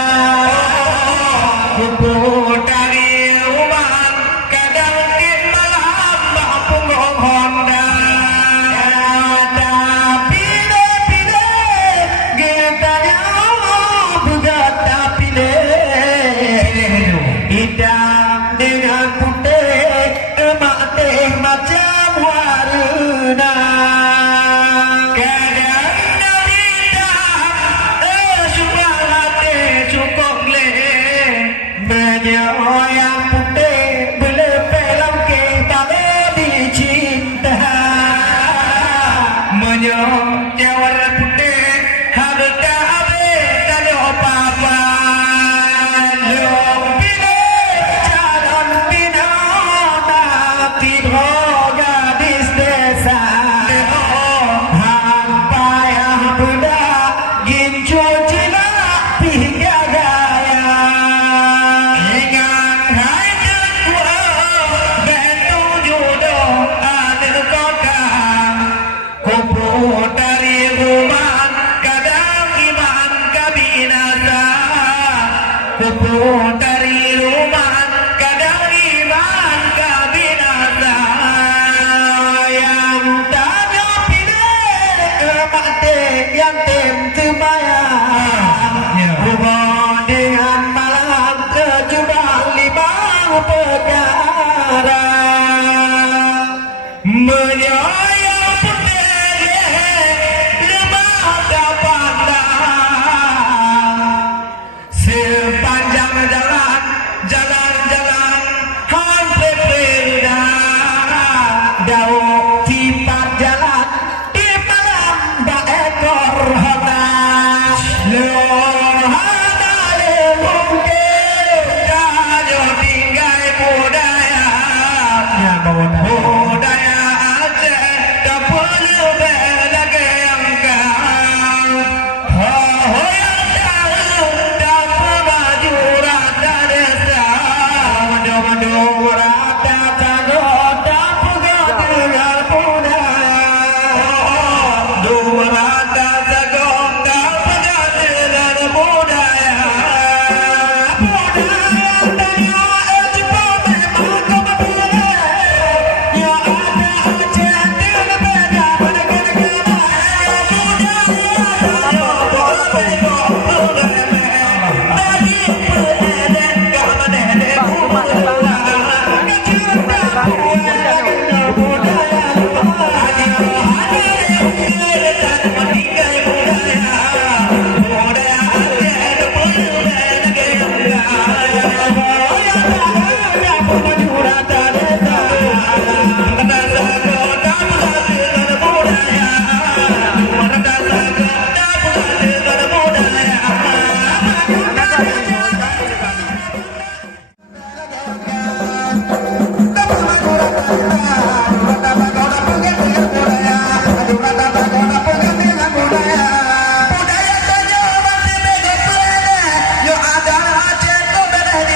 ruput dari umat kadang Honda tapi kita tapi hitam dengan putih emak teh macam warna kadang narita suka hati cukup le menyo yang putih belepelong ke tali dicinta menyo jawar putih harga abe kalau apa-apa long pilih calon bina tapi gadis desa hampa yang benda gincu cina pihga gaya ingat hai kedua betu judo ada kota kupu dari rumah kadang iman kabinasa kupu dari rumah kadang iman kabinasa yang tanya pilih mati yang tim temaya hubungan dengan malam kejubah lima perkara menyayang putih lemah pandang sepanjang jalan-jalan hampir beda daun sifat jalan di malam ekor honas lohana mungkin kajo tinggal budaya budaya Aceh tak perlu belage yang kau yang tahu tak berbaju rata desa madu rata tago tak pegang dengan budaya dua rata tago tak pegang dengan budaya budaya cepat memang kau pilih ya ada Aceh berbeda pada negara budaya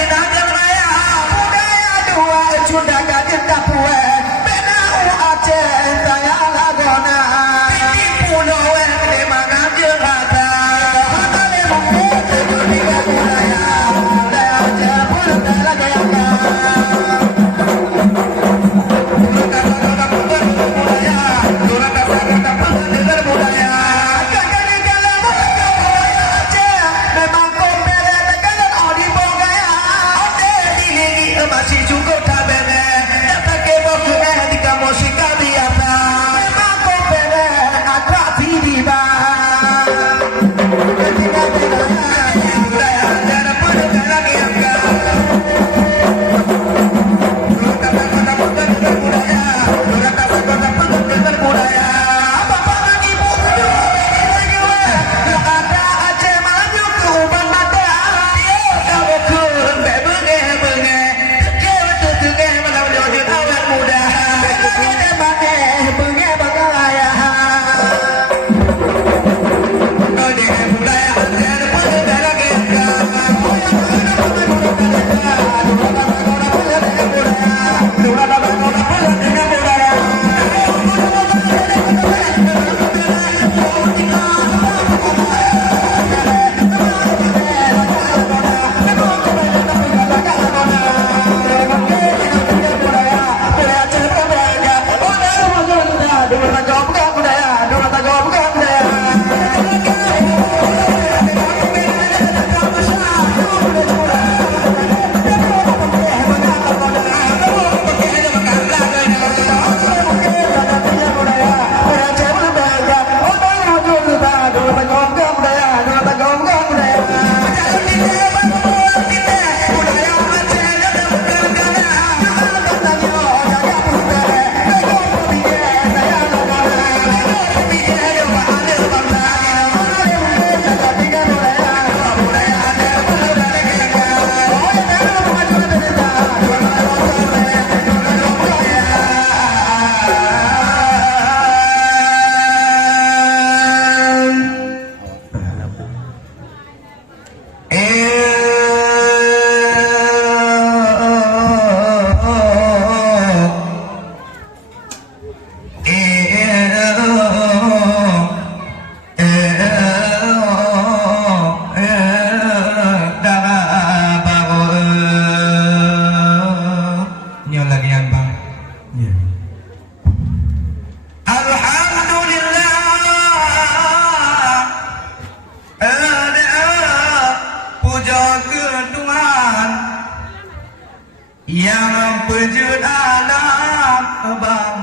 yang pejut alam bang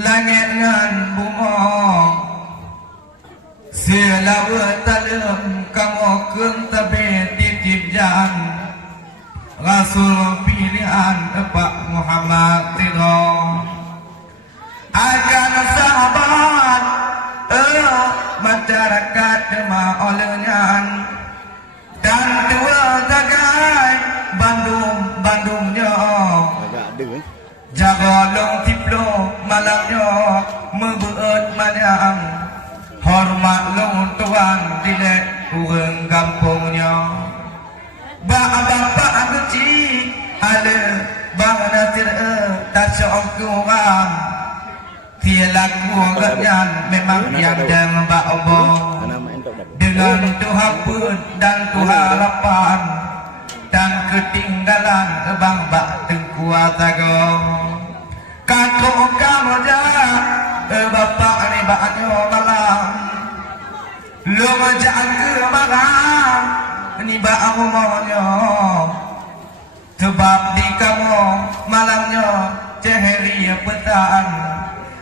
langit ngan bumong selawa talem kamu kun tabe titip jan Rasul pilihan Pak Muhammad Ridho akan sahabat masyarakat demah olenyan dan tua jagai Bandungnya Agak ada jaga long tiplo malamnya membeut maniang hormat long tuan dilek urang kampungnya bapak kecil ada bang nasir tak seorang kurang tiada kurangnya memang yang dan mbak obong Anak main tak dapat dengan Tuhan pun dan Tuhan harapan dan ketinggalan bang bak tengkuasa gong kakak kamu jah bapak ni baknya malam lu jangan ke malam ni bak aku maunya sebab di kamu malamnya ceheri petang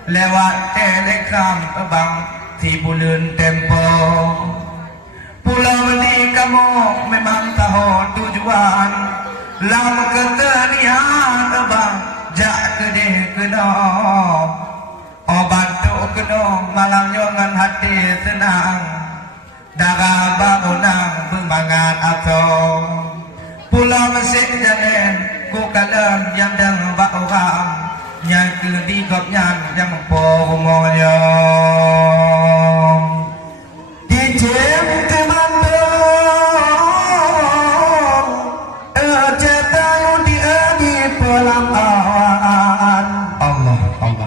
lewat telegram bang si bulan tempo pulau di kamu memang tahu tujuan lama ketenian bang jak kedih kena obat tu kena malam ngan hati senang darah bangunang bermangat atau pulau mesik jalan ku kalam yang dang bak orang yang kedih kopnya yang pomonya dijem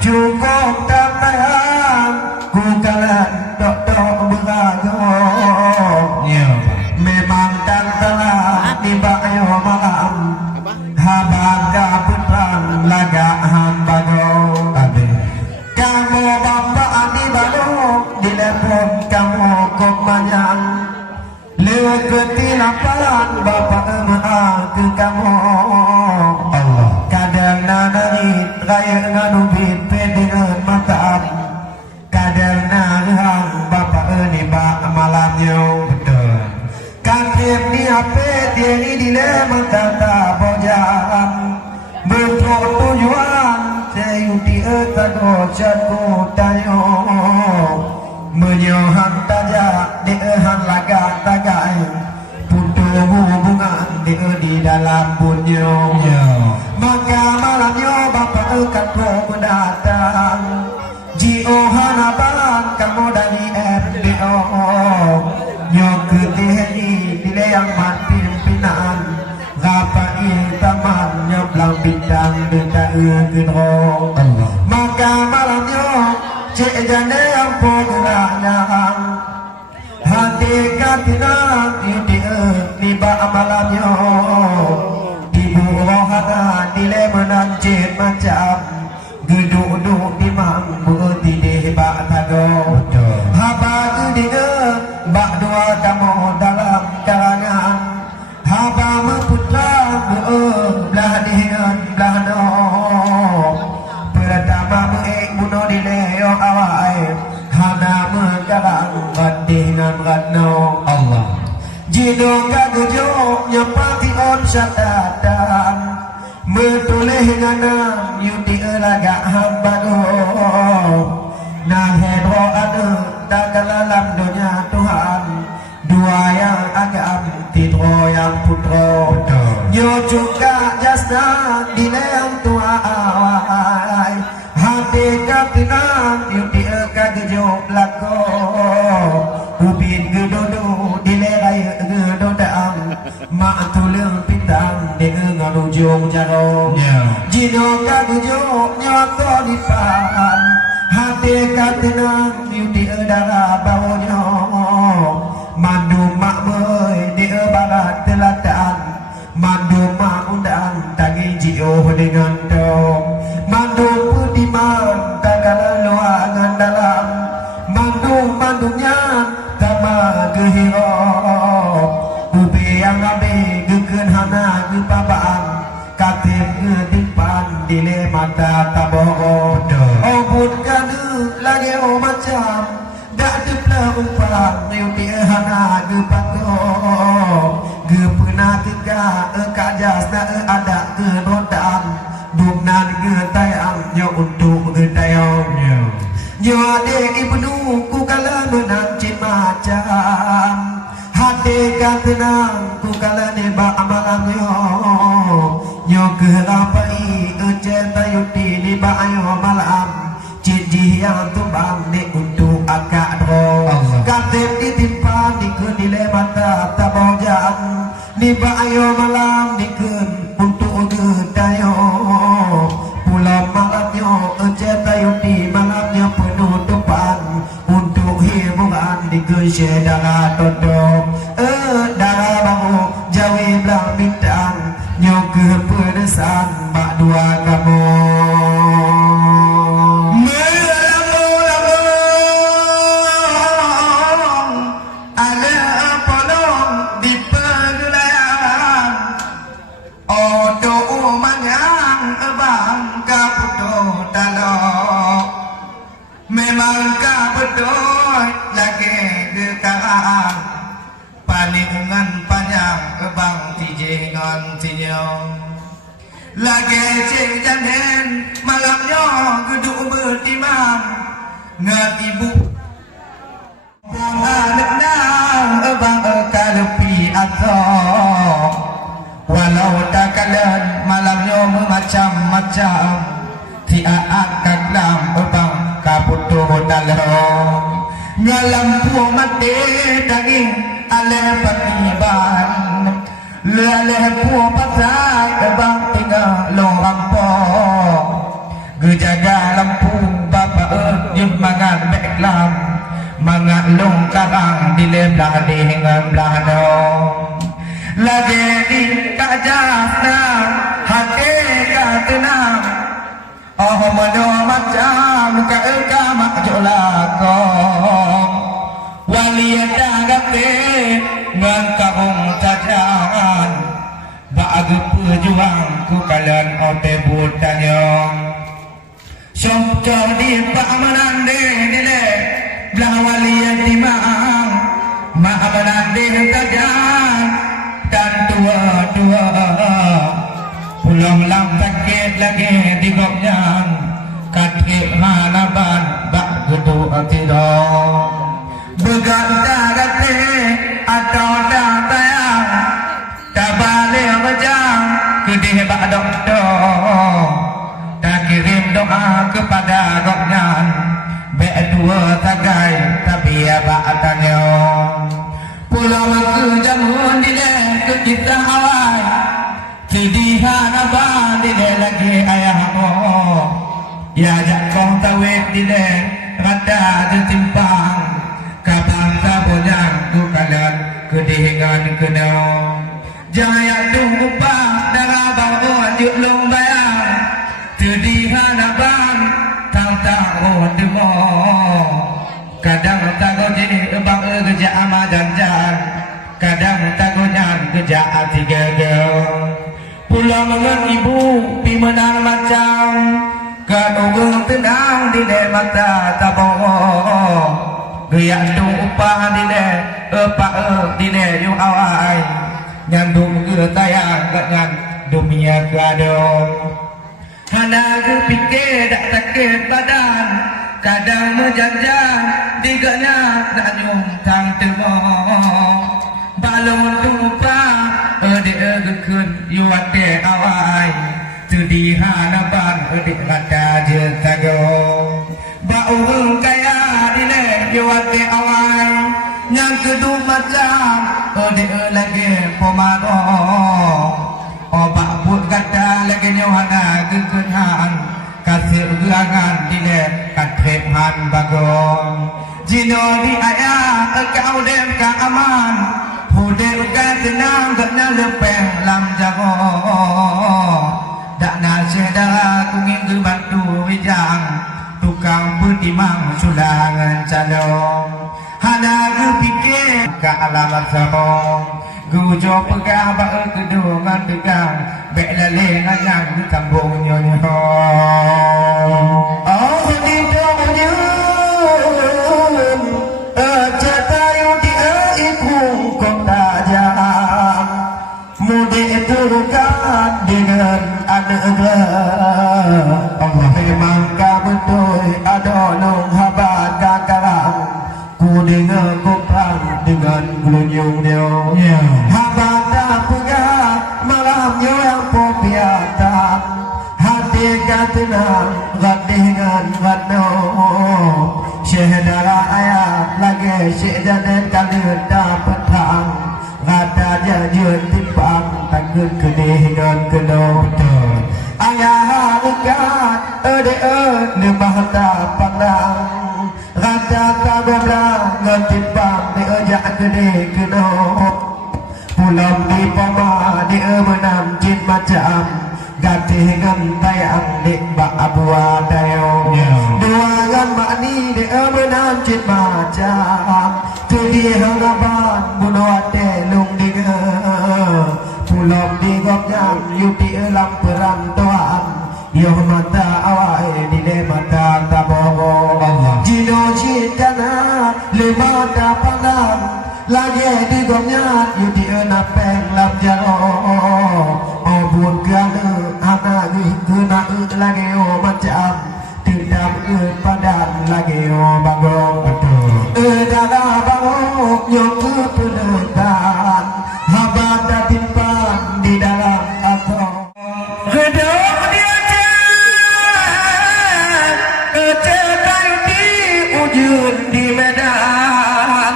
cukup tambahan ku kalan dok beragam memang tak telah tiba-tiba malam habaga putrang laga hambago kamu bapak di balok dilepon kamu kok manyang lewat ketilapan bapak emak ke kamu Allah kadang nanai raya nganubit dengan mataam kadang nahang bapak ini bak malamnya betul kantim di HP dia ni dilema kata bojam betul tujuan sayuti etago jatuh tayo menyohan tajak diehan laga tagai putu hubungan dia di dalam bunyo maka malamnya bapak akan mendatang Jio hanapan kamu dari FBO nyok ketihani bila yang mati pimpinan rapai taman nyoblang bintang bintang genro maka malamnya cek jane yang pograknya hati katinang di bak malamnya ibu rohana nilai menancit macam geduk-duk di mampu tidak bak tago haba gedinga bak dua kamu dalam kalangan haba meputra belah dihian belah no pertama meik bunuh dileo awai hana menggalang dengan radno Allah jino kagujuk nyepati on syatatan metulih nganam yudi elaga hambado nah hedro adu dagalalam dunia Tuhan dua yang agam tidro yang putro nyo juga jasna dilem tua awai hati katinam yudi kagujuk lako ubin gedodo dilerai gedodam mak tulung pitang dengan ujung jarum jino kagujuk nyoto dipan hati katinam yudi darah bawonyo mandu mak boy di barat telatan mandu mak undang tangi jio dengan dong mandu pudiman tagalan luangan dalam mandunya tama gehiro ubi yang abe geken hana gebabaan katib mata taboh oh bukan lagi oh macam dak tepla umpam yuti hana ge pago ge pernah tiga kajas na ada ke nodan dumnan ge tayang yo untuk ge tayang yo ade ibnu ku kala menang cin macam hati kan tenang ku kala ne ba amalan yo ke lapai ejeta yuti ni ba ayo malam ciji yang tumbang ni untuk akak dro katim ditimpa ni ke nilai mata tabong jam ni ba ayo malam ni ke untuk gedayo pulau malamnya ejeta yuti malamnya penuh depan untuk hiburan di ke sedara todong darah bangu jawi belang bintang nyoke pedesan mak dua kamu memang kau betul lagi dekat palingan panjang kebang tijengan tinyong lagi cejanen malamnya geduk bertimang ngat ibu anak nang ebang kalepi atau walau tak kalian malamnya macam-macam tiak akan lam ebang kaputu dalro ngalampu mati daging ale patiban le pu pasai ebang tinggal lompo gejaga lampu bapa yum mangan beklam mangan long karang di leblah di hingan blano lagi di kajasna hati katenang oh mano macam ka makjolakong waliyata gate ngan kaung tajan bagi pejuang ku kalian ote butanyong somco di pamanande nile belah waliyati maang maamanande tajan dan tua-tua pulang lam sakit lagi di goknyang katik hanaban bak geduk tidak berganta gate atau datang tak balik macam kedih bak doktor tak kirim doa kepada goknyang bek dua tagai tapi bak tanya pulang ke jamun dile ke kita awal sedihan abang dile lagi ayahmu ya jak kong tawet dile rata tertimpang kabang tabonyang tu kalian kedihingan kena jangan tunggu pak darah bangun yuk long bayang sedihan abang tang-tang oh demo kadang takut jadi abang kerja amal janjan kadang takutnya kerja hati gagal pulang dengan ibu pimenang macam kadung tenang di de mata taboh gaya tu upah di de apa di de yu awai nyandung ke tayang dengan dunia kadong hana ke pikir tak sakit badan kadang menjanjang diganya nak nyum tang temo balon tupa ade gekun yu ate awai tudi hanaban ade kata je tago bau kaya dile yu ate awai yang kedua macam ade lagi pomado obat put kata lagi nyohana gekun han kasih gerangan dile katrehan bagong jino di ayah kau dem ka aman hudem ka tenang gana lepeng lam jago dak na sedara kungin ke bantu wijang tukang bertimang sulangan calong hana ke pikir ka alamat sabong gujo pegah ba kedungan tegang bek lale nganyang di kampung nyonyo Allah memang kamu tuh ada nong habat kakarang ku dengar kupang dengan gelunyung dia habat tak pegang malamnya yang popiatan hati katenang rat dengan ratno syedara ayat lagi syedaden kalir dapat terang rata jajun timpang takut kedih dan kedor ayah ikat ede lembah tak pandang rata tak goblang ngan timpang di ejak kedih kedor pulang di pama di menam jin macam ganti dengan tayang di bak abuah dayo dua gan makni di menam jin macam tadi harapan bunuh telung di pulang di gopnya yuti elang perantauan yo mata awai di le mata tabogo jino citana le mata pandang lagi di gopnya yuti enapeng lam jaro obun gana anak kena lagi macam tidak padan lagi bagong darah bangok yang kepenetan habat dan timpan di dalam atau gedok dia cetak di ujung di medan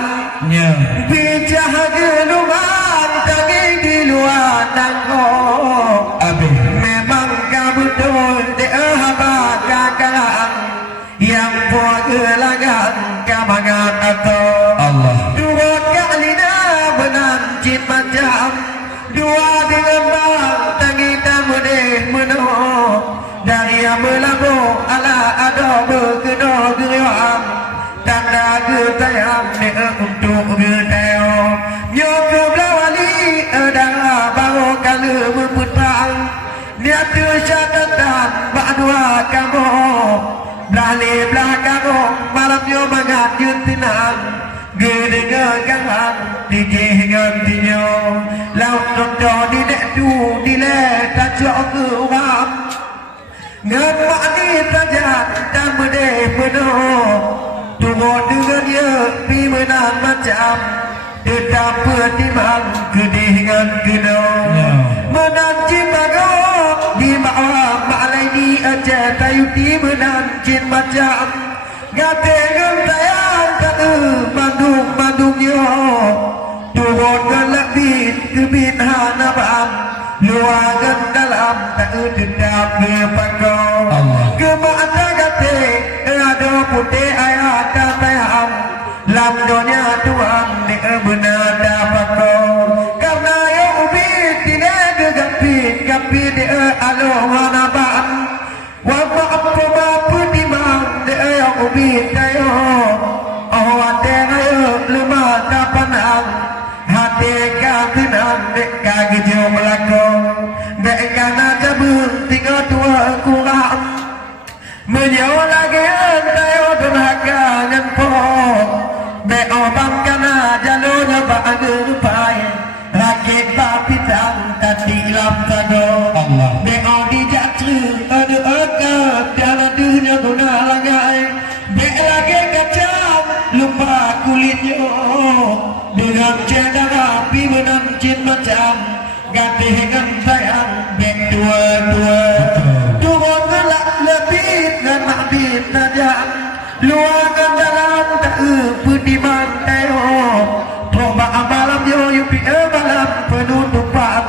bijak geluman daging di luar nangkok memang kamu betul di habat kakalan yang buat gelangan kamangan atau Allah dua kali dah menanjit macam dua dengan bang tangi dan meneh menoh dari yang melabur ala ada berkena geriam tanda getayang ni untuk getayang nyoke belawali adalah baru kala berputang niat syadatan ba'dua kamu belali belakang malamnya mangat juntinang gedengar gangang dijehingan dinyo laut nondo di nek du di le tajok ke uram ngan makni tajat dan mede penuh tunggu dengan dia pi menang macam tetap pertimang gedengar kena menang cimago di bawah malai di aja tayuti menang cin macam gate ngam tayang kata mandung-mandungnya turun ke lebih kebin hanabam luagan dalam tak dendam berpangkau ke mata gate ada putih ayat tayang lam dunia tuang ni benar dapat kau karena yang ubit tidak gegapit kapit dia aloh hanabam wapa apa timang dia yang ubit tayo oh ate ayo lemah tapanang hati katinang dek kagejo melakon dek kana jabun tiga tua kurang menyawa lagi tayo durhaka ngan po dek obang kana jalurnya bahagia pai rakit bapitang tadi lam tado dek odi jatru ada akad dalam dunia guna langai dek lagi kacang lupa kulitnya dengan cendera api menancin macam gatih dengan tayang dek dua-dua turun gelap lebih dan makbit tajam luangan dalam tak pediman tayo coba malam yo yupi malam penutupan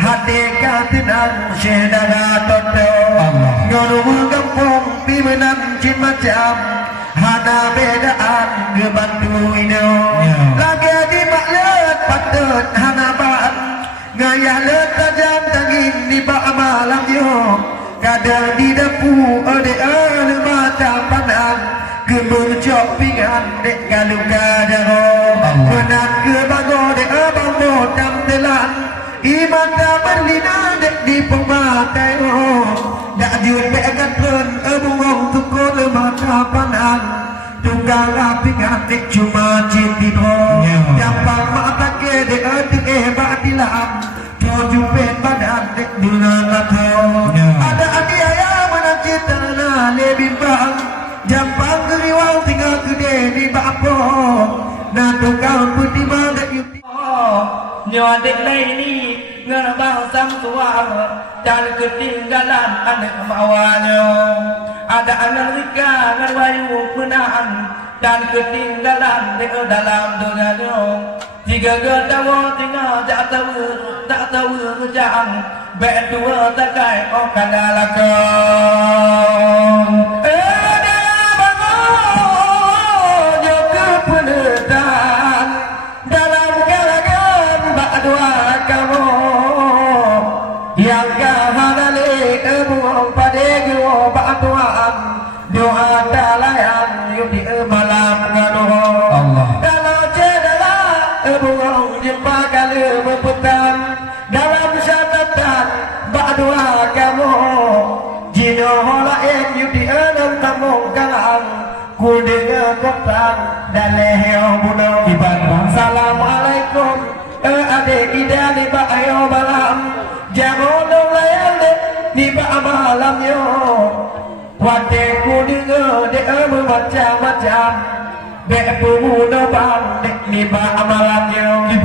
hati katinang syedara toto ngorong kampung pi menancin macam hana bedaan gebantu ino lagi di maklet patut hana baan ngayah letajam tangin di bak malam yo kadang di depu ode mata pandang kebercok pinggan dek galuka daro menang ke bago dek bango tam telan imata berlina dek di pemakai dak jut bekan pun bungong tukul mata pandang tukang pinggan dek cuma cinti bro jampang mata ke dek dek batilam jujupet badan dek dunan atau terbang dan ketinggalan anak mawanya. Ada anak nikah dengan bayu penaan dan ketinggalan di dalam dunianya. Tiga getawa tinggal tak tahu kerjaan. Baik dua takai kena lakon. Doa dalayan yudi malam ngadoh Allah. Kalau cedera buang jumpa kali berputar dalam syatatan ba'dua kamu jino lain yudi enam kamu kalam kudengar kotak dan lehyo bunuh ibadah. Assalamualaikum adik ida di ba'ayo malam jangan layan di ba'amalam yo. Wadek ku dengar dia macam-macam. Dek pemuda bang dek ni amalannya.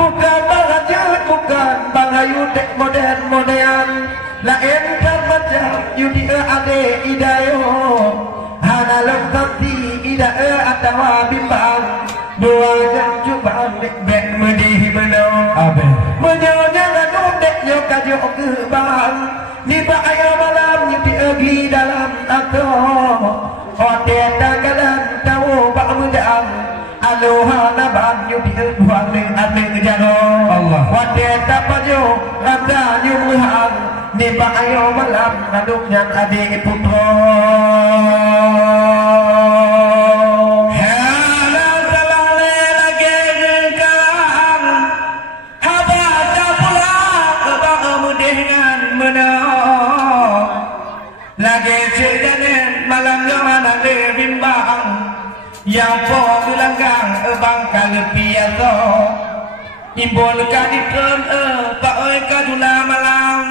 Bukan bang hajut, bukan bang hayu dek modern. Lain kan macam you dia ade idayo. Hana lengkap di ida atawa bimbang. Dua jam cubaan dek bek medih menau. Menyonya nganu dek yo kajo ke bang. Ni pak ayo malam you diagi dalam atau hotel tagalan tahu pak mudang aloha nabang you dibuang ni ane jaro Allah hotel tapajo rada you muhang ni pak ayo malam aduk yang adik putro. Yang po bilanggang bang kalepiato imbol kadikon tak oi kadula malam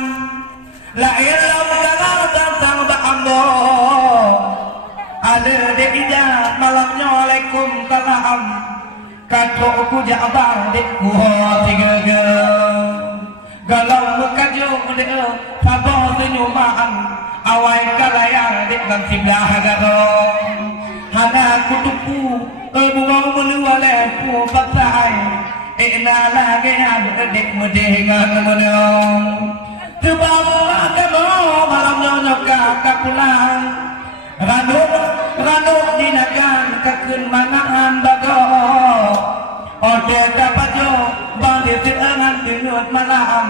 lain lam dalam tantang ba'ambo ada dekija malamnya alaikum salam kato ku jabang dekku tiga ge galau mekajo dek sabo senyuman awai kalayang dek dan sebelah garo. Hana kutupu bunga menua lempu patai ina lagi adik medengan menong terbawa kamu malam nyoka kapulang ranuk dinakan kakun mangaan bago ode kapajo bang diteangan tinut malam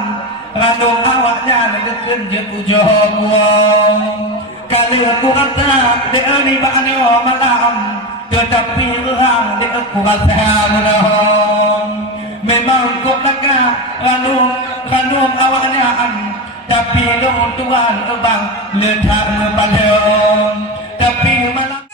ranuk awaknya lekun je ujo buang. Kali aku kata dia ni bakni malam tetapi orang dia aku rasa menang memang kau laga ranum awaknya tapi dong tuan bang letak mebalong tapi malam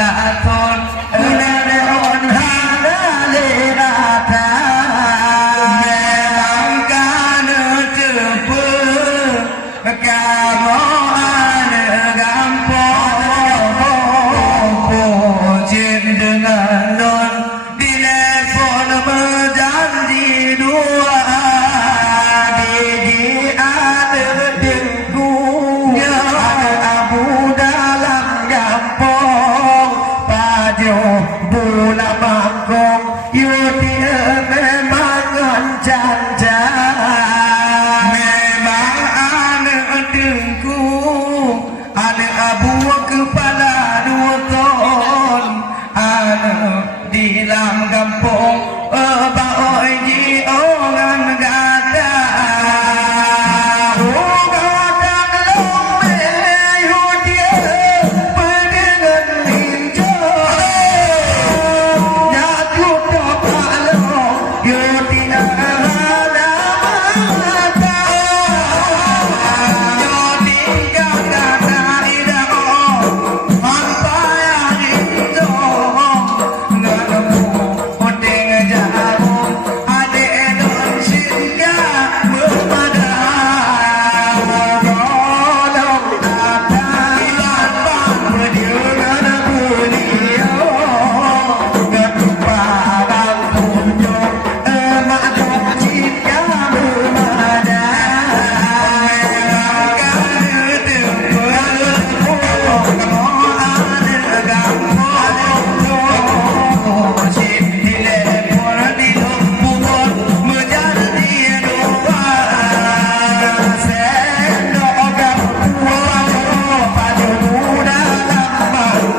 laton Neon hana lerata Memang kana cepu Kamu ane gampang Pojin dengan non Telepon berjanji dua Didi ada dengku Ada abu dalam gampang Pajo bola bangkong You dia memang encan-can Memang anak dengku Ada abu kepala 2 ton Anak di dalam kampung Bawa ji orang gada Gada lombe dia Pendengar ninja Nyatu topalo Yutina ada mata Yutika gada idao Apa yang itu Nanamu Odeng jarum Adek don singa Berpada Tolong ada Ilan berdiungan beliau Ketuparan tunjuk Emak don singa Berpada Hãy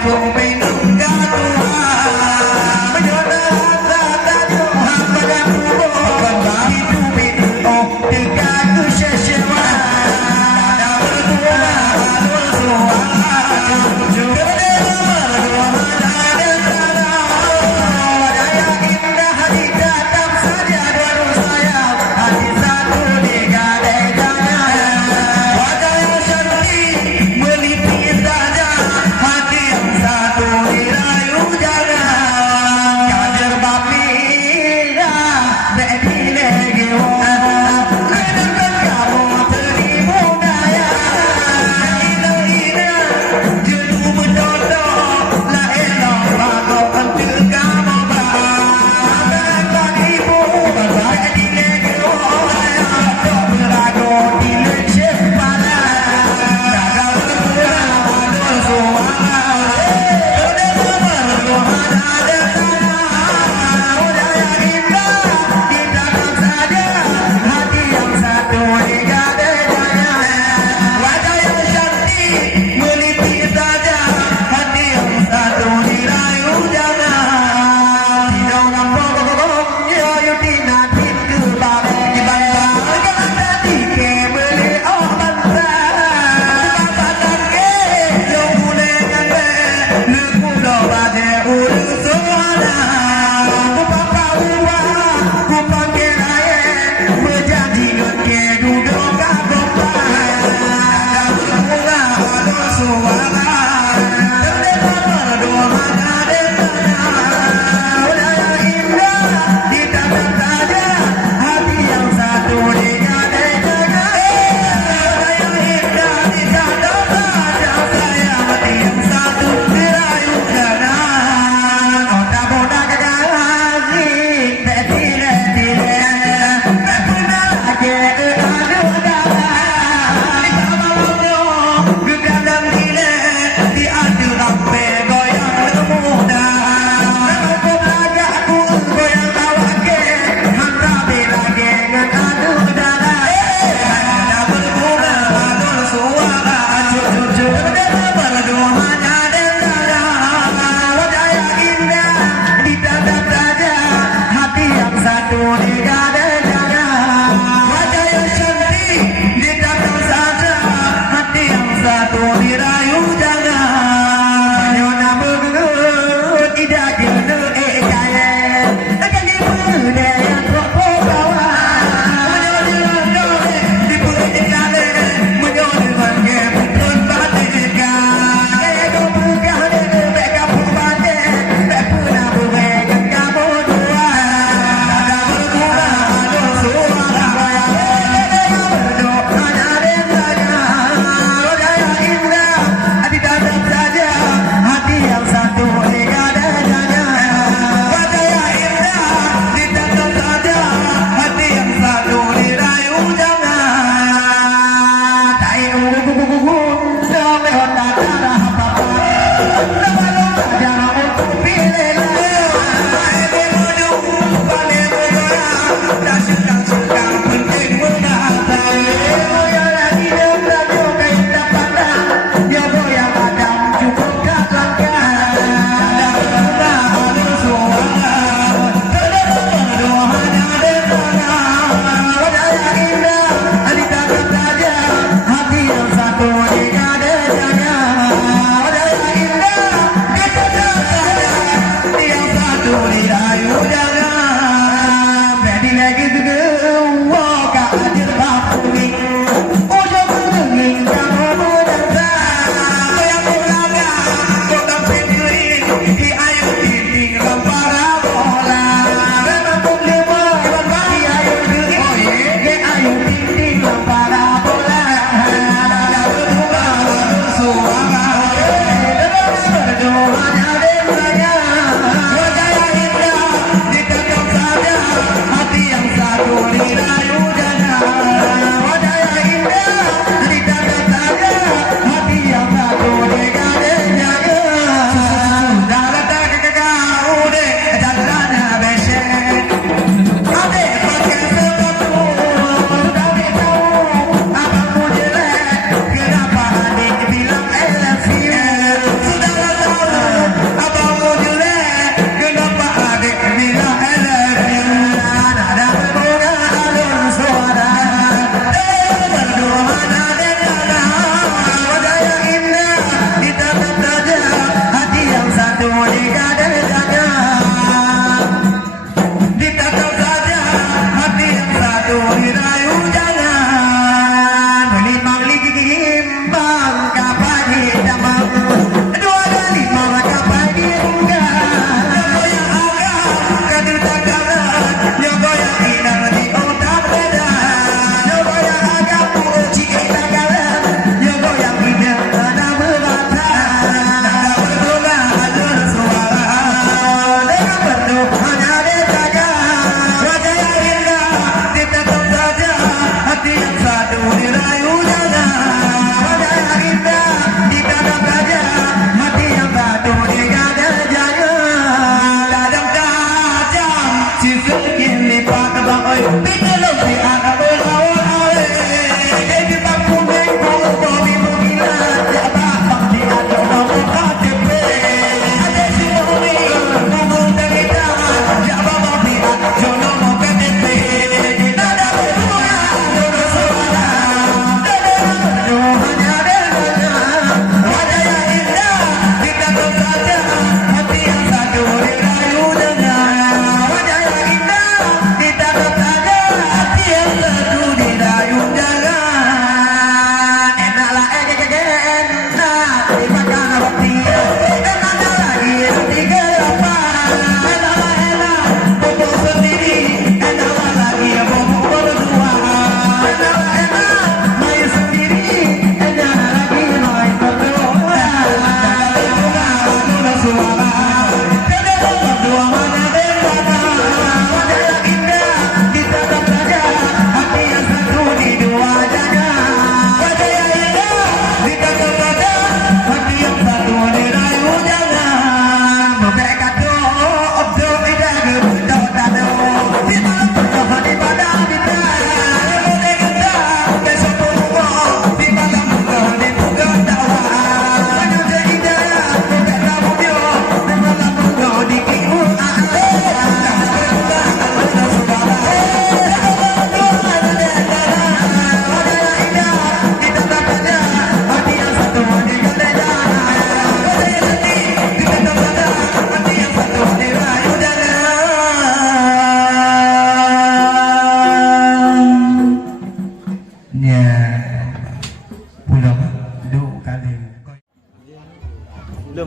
Ku menunggu Tuhan Menyolah tanya pada kubur hidup itu dekat ku sesewa ada berdua satu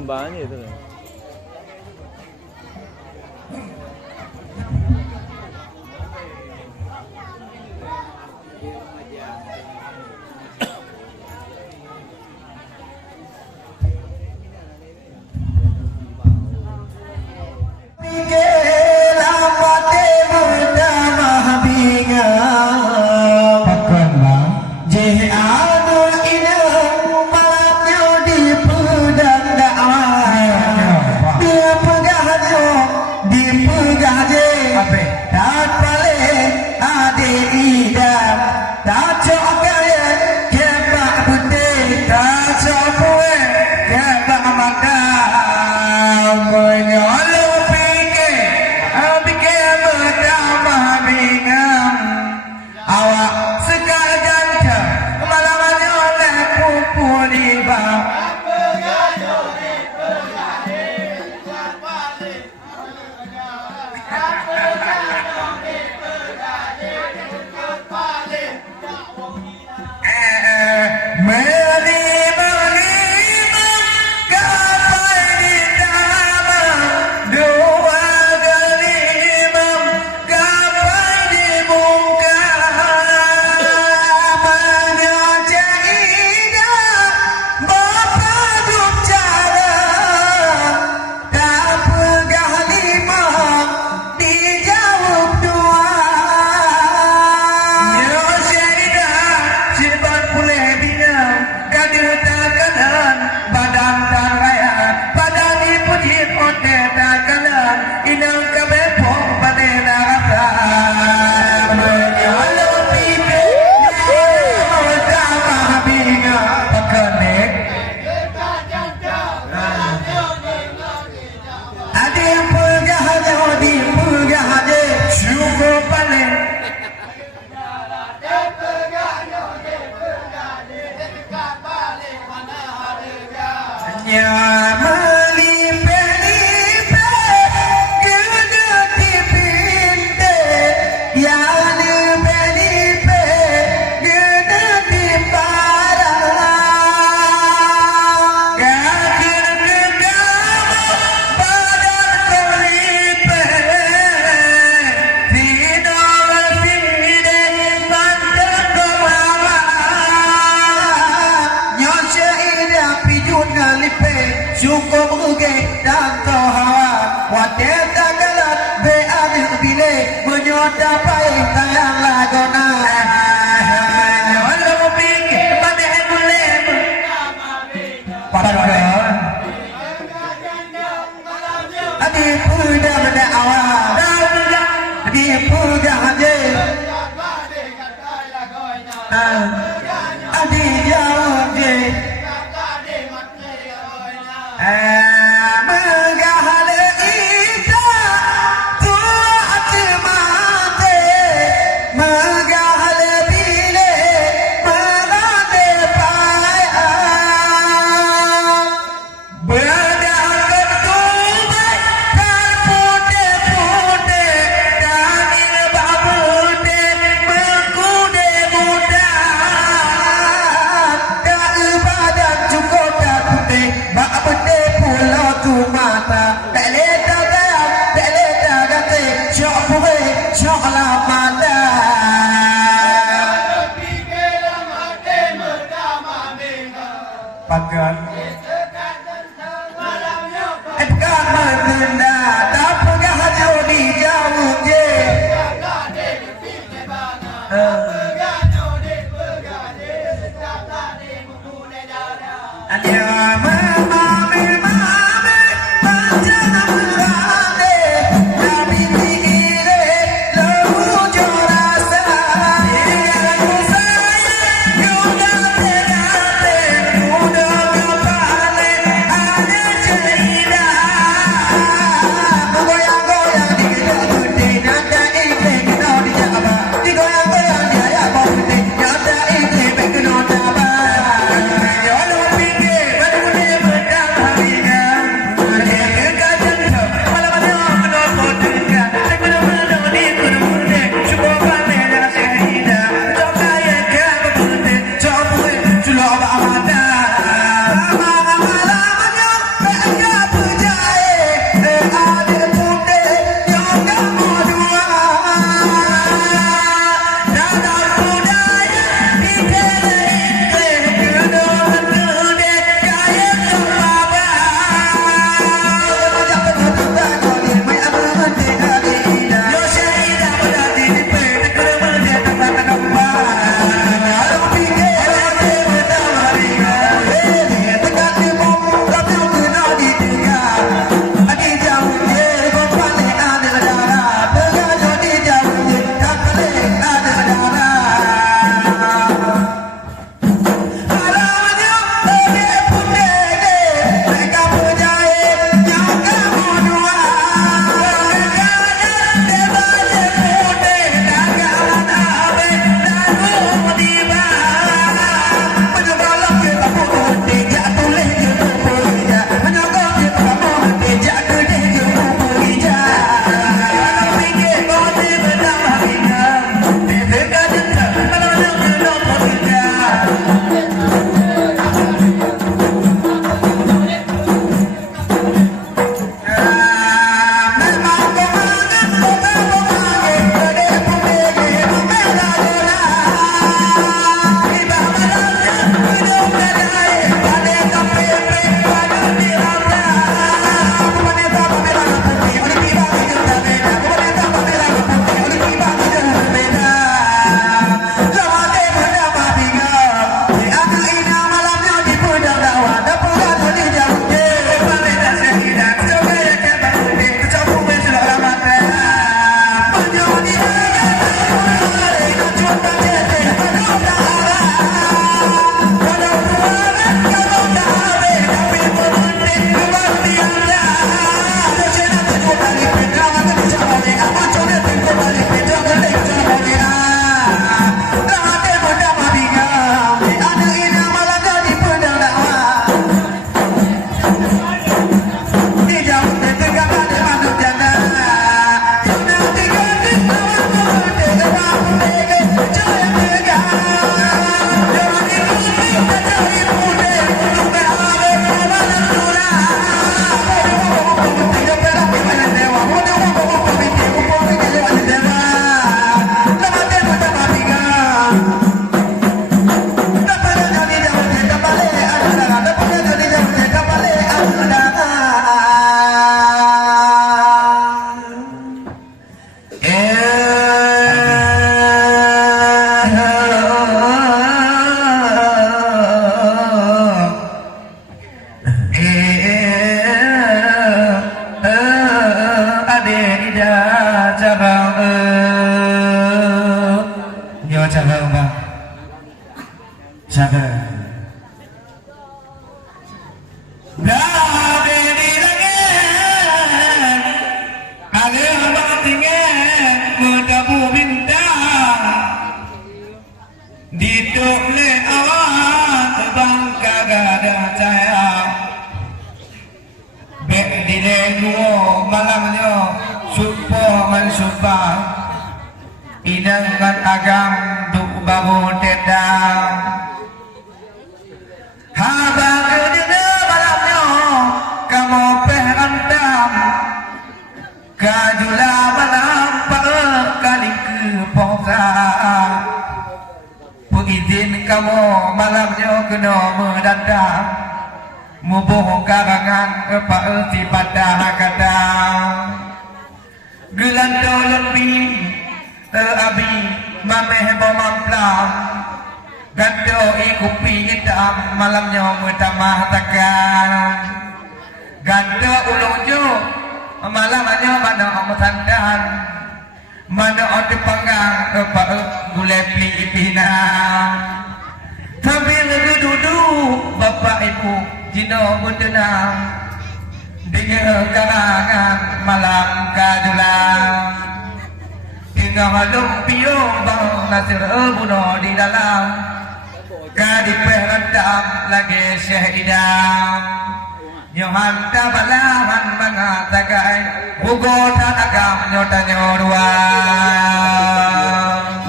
gambar ni tu. Mak bende pulau tu mak Jaga. Berada di langit, ada abang tinggal bertabu bintang, diduk le awan terbang kagak ada cahaya. Bek di lenuo malamnya supo mensupa, idangan agam duk babu tedang. Habang kedina malamnya kamu perantam, kajula malam kali ke posa. Izin kamu malamnya kena mendatang, mubuh karangan kepada pada kata gelanto lebih terabi mameh bomamplam gado ikupi hitam malamnya mutamah takkan gado ulunju malamnya mana amusandan mana ode panggang kepada gulai pina sambil duduk bapak ibu jino mendenang dengan karangan malam kajulang hingga malam piung bang nasir bunuh di dalam kadi perendam lagi syahidam nyohan tabalahan mengatakan bugotan agam nyota nyorwa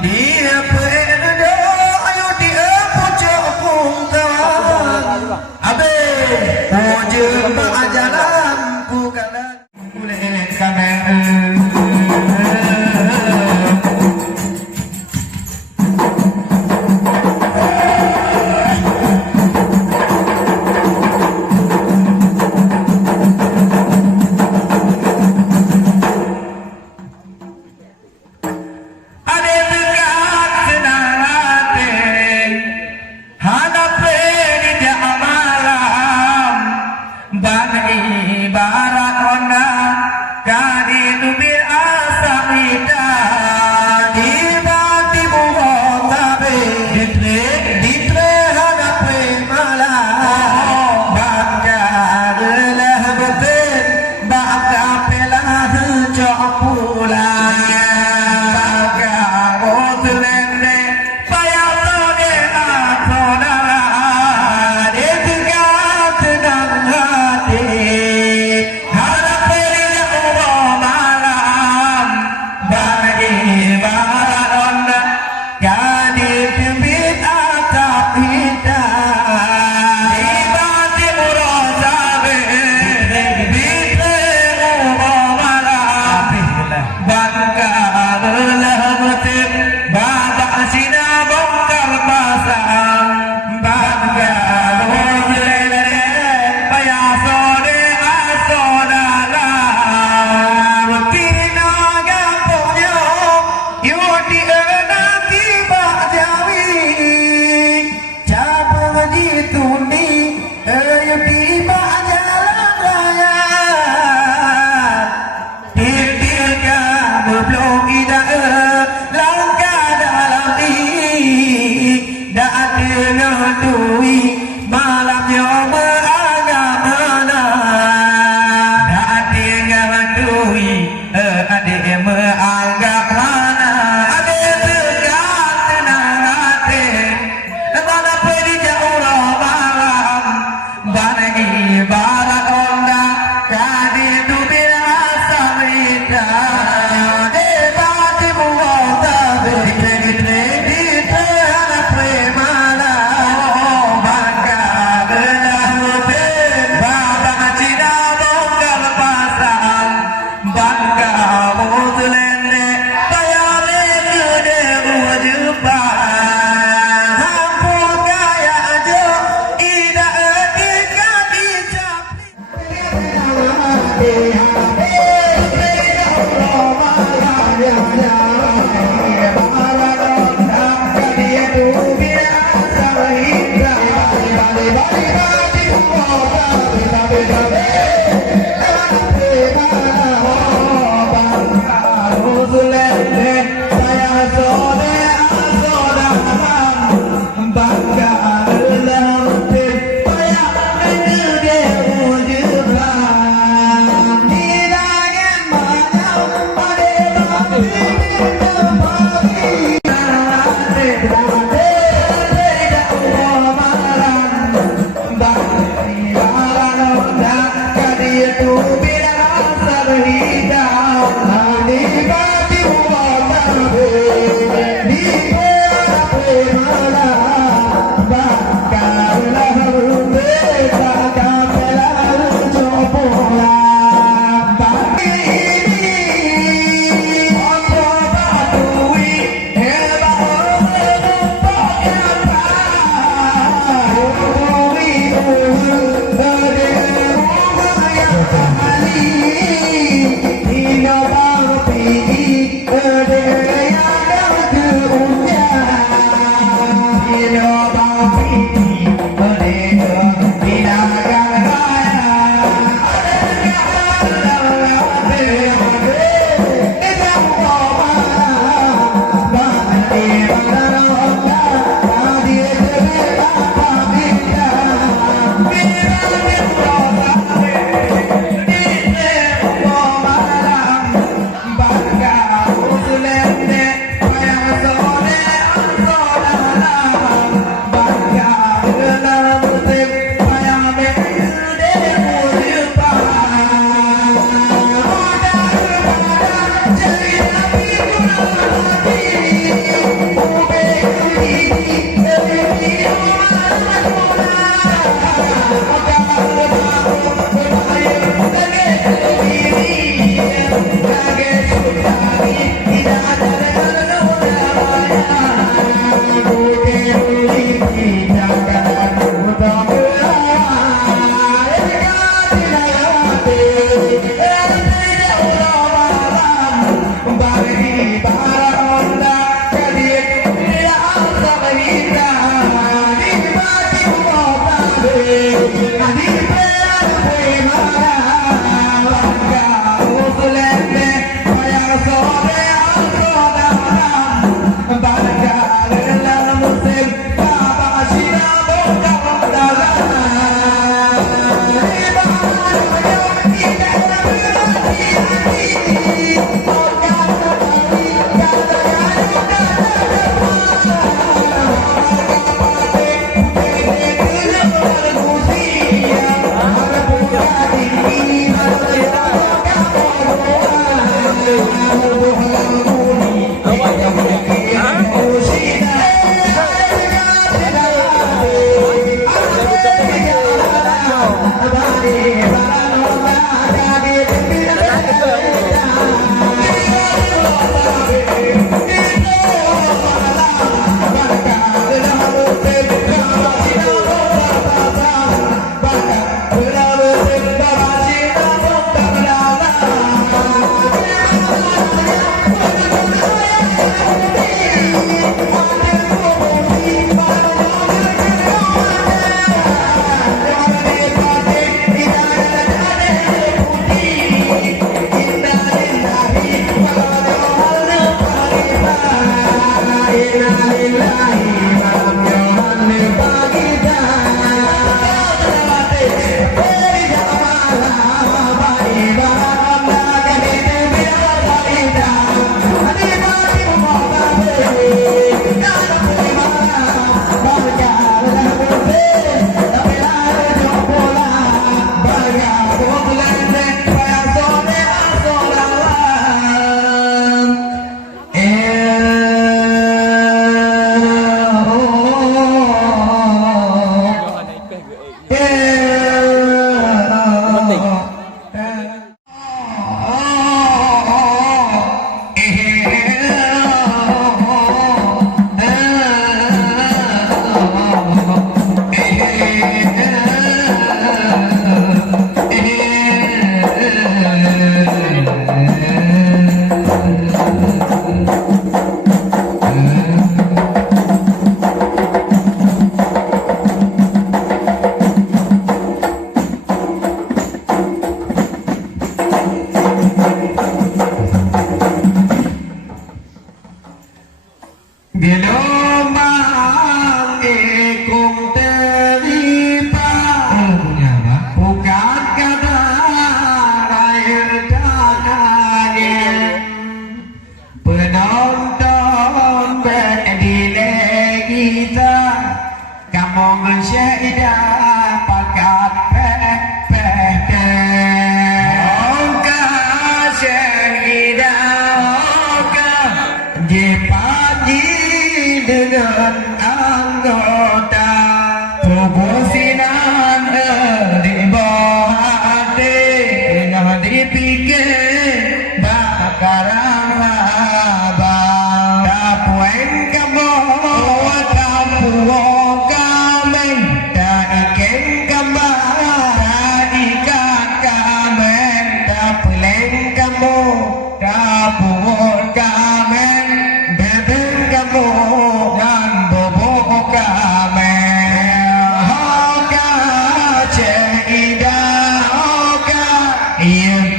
dia peredo ayo dia pucuk pung kawan abe puja maajalan bukalan boleh kamera. Ibarat ona kadi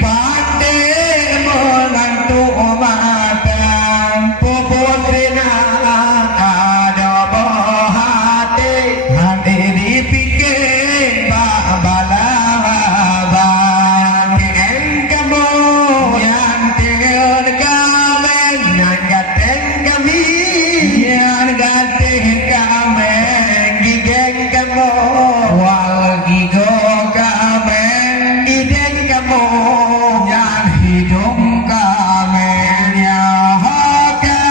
pate menantu matang pupusina ada bohate hati dipikir babalabang kamu yang tinggal kamen yang gateng kami yang gateng kamen gigeng kamu wal gigo kamen ideng kamu yang hidung kamen ya hoka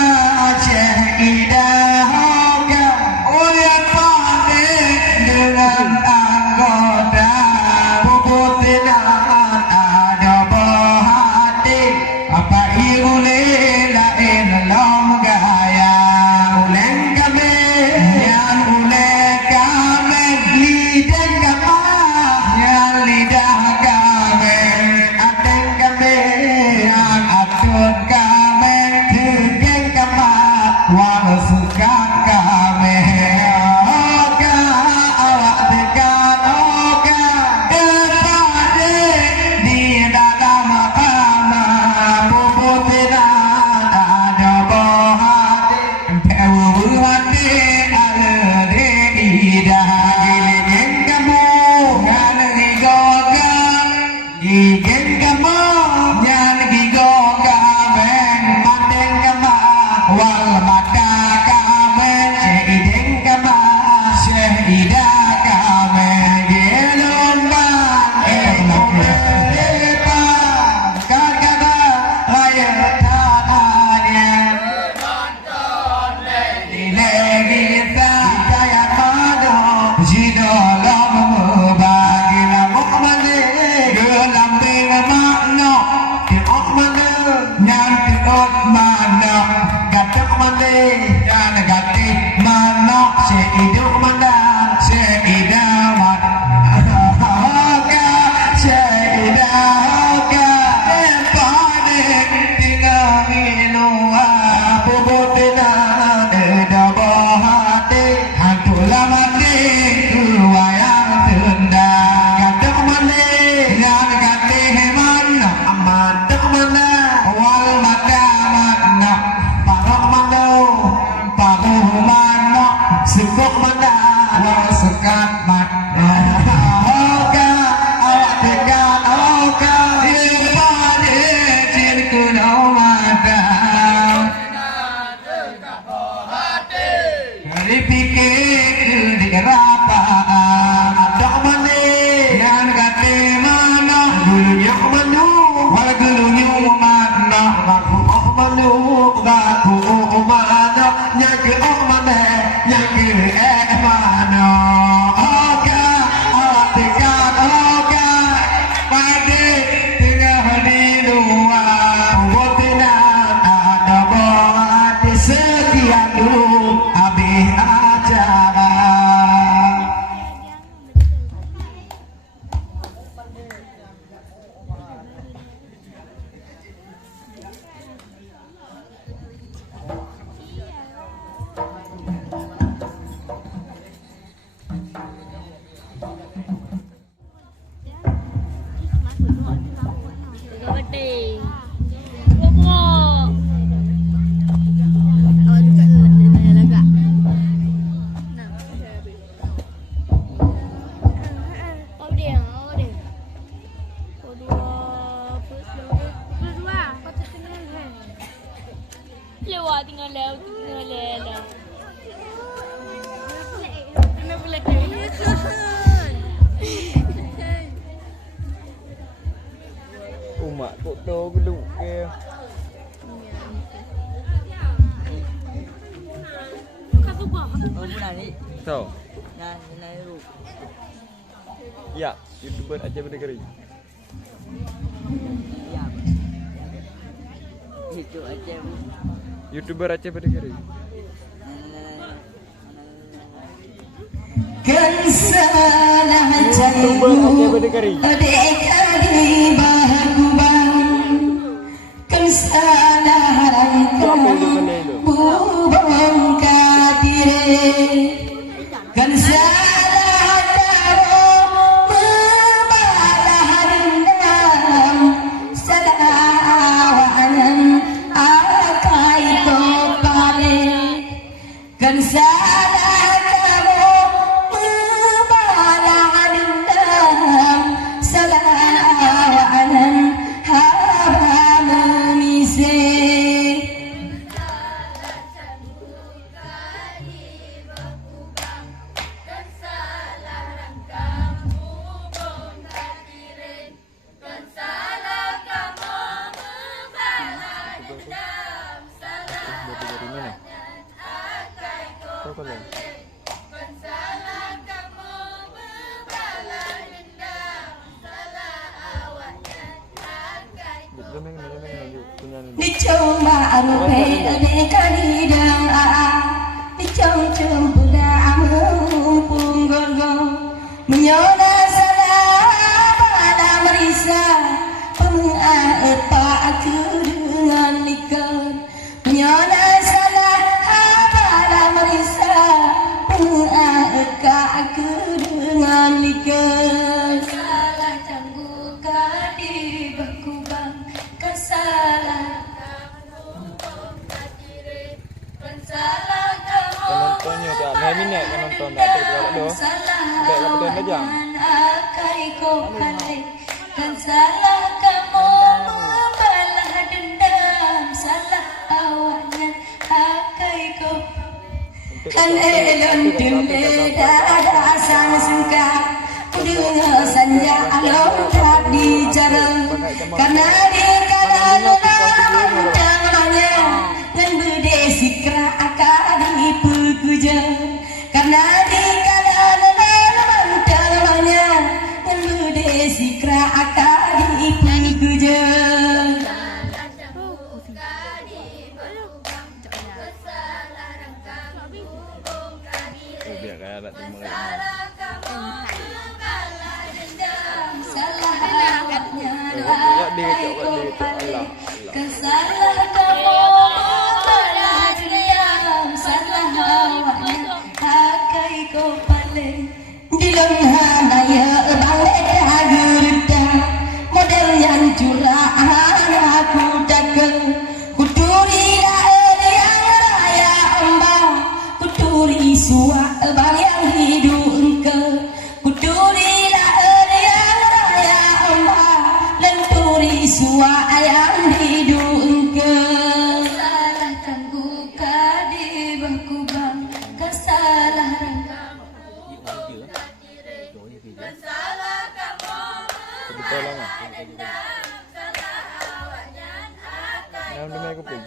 ceh idah hoka uya pade dengan anggota puputinan ada bohati apa iule lain lom gaya uleng kame yang uleng kame lidah kama yang lidah kame ateng kame yang atun kame tegeng kama walau suka kame oka awak tekan oka pade di dalam kama puputinan ada bohati pewu hati ada di lidah gigeng kamu yang gigogang gigeng kamu yang gigogamen mateng kama wal mata kamen cehideng kama cehida kamen gelon bang lepa kakada raya tanahnya Dilegita kaya mado Jino lam bagi lamuk mane Gelam bing makno Tiok mane Nyang tiok mano Gatok mane Yang gati mano Seiduk mana Seidamat Hoka Seidahoka Empane Tinggal minua Puputinan Eda bohati Hantu lamati Kuwayang tunda Gatok mane Yang gati mana Amatok mana Wal mata mana Parok mana Paruh mana Sukuk mana Wal sekat mana Oka Awak tekan oka Ilpade Cirku mata dipikir di rapaan adak mane yang kate mana gulunya manu wal gulunya mana baku manu baku mana nyake mana nyake mana oka tekan oka pade tengah di luar putinan ada bohati sekian dulu habis acara Gede. Bobo. Oh, dekat agak. Nah. Oh, dia. Kedua. Kau terkenal. Lewat tinggal lewat. Kenapa lagi? Umat kok tahu geluk ke. Kau buat. Oh bulan ni Tahu? Nah lu Ya, YouTuber aja bernegeri. Ya Itu aja YouTuber Aceh bernegeri. Kan salah YouTuber Aceh bernegeri. Adek kali bahagu bang Kan salah rangkong Bubong katire Kan salah tahu Membalah dendam kan salah kamu membalas dendam salah awanan haba memisah Dari mana? Kau kalau dicoba rupe kadidang dicong mumpung gorgong menyoda salah pada merisa pengaeta aku dengan liker menyoda salah pada merisa pengaeta aku dengan liker salah canggu kadi berkubang kesalah nontonnya tak ada minat kan nonton tak ada kalau tu. Tak apa tu aja. Kan salah kamu membalas dendam salah awalnya akai kau kan elon timbeda ada sang sengka kudengar sanja alon tadi jarang karena dia kanan tangannya dan berdesi kera akadi pekerja karena di kanan tangannya dan berdesi kera akadi pekerja Biar kaya tak terima lagi. salah awalnya akai kau pandai kesalah kamu membalas dendam salah awalnya akai kau pandai di lemhana ya baleda gurda model yang curahan aku dagang kuturi yang raya amba kuturi suak bang yang hidup engke kuturi yang raya amba lenturi suak yang hidup engke salah tanggu kadi berkubang kesalahan Betul lah mah. Yang demi aku pun.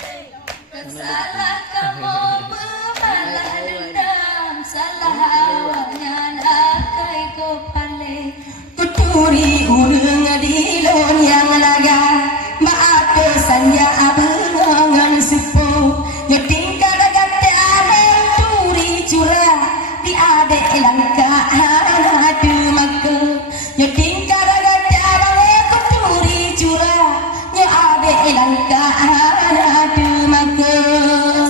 salah kamu membalas dendam salah awalnya akai kau pandai kuturi urang di lon yang laga maaf kesanya abengangan sepuh nyeting kadang-kadang turi curah di ade langka hadu maka nyeting kadang-kadang kuturi curah nya ade langka hadu maka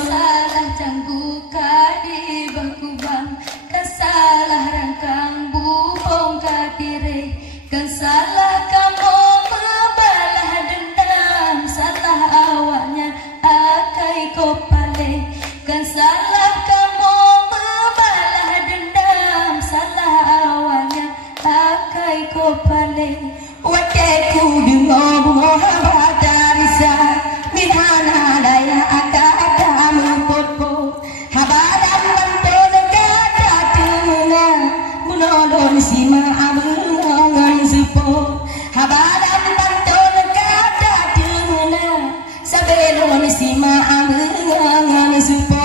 salah canggu kadi berkubang kesalah rangkang bubong kadire kesalah kamu membalas dendam salah awalnya akai kau pandai kesalah kamu membalas dendam salah awalnya akai kau pandai wateku dengar bunga batarisa minhana daya akadamu popo habadan bantu negara tuna bunolon sima abungan supo habadan bantu negara tuna sabelon sima abungan supo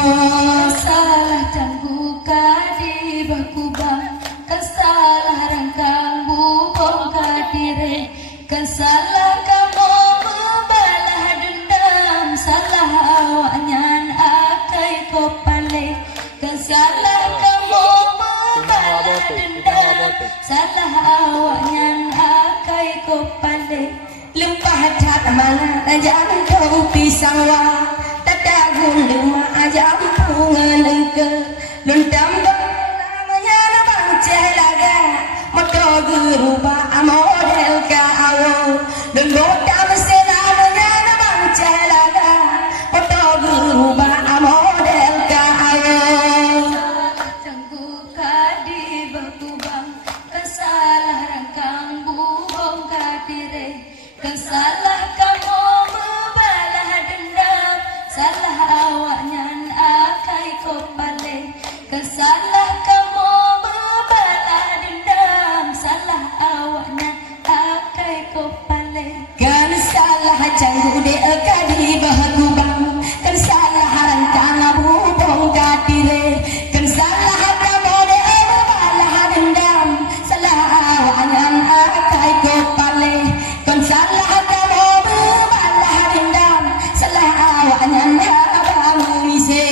salah canggu kadi berkubang kesalah rangkang bubong kadire kesalah kamu membalas dendam salah awalnya akai kau pandai kesalah kamu membalas dendam salah awalnya akai kau pandai lempah cat mana jantung pisang wa tadagun lema jampungan engke lundam namanya nabang celaga moto guru ba model ka awo dan goda mesena namanya nabang celaga moto guru ba model ka awo salah canggu de kadi bahagubang kan salah harangkang abubong katire kan salah kamu de balah dendam salah awangan akai ko pale kan salah kamu balah dendam salah awangan abang ise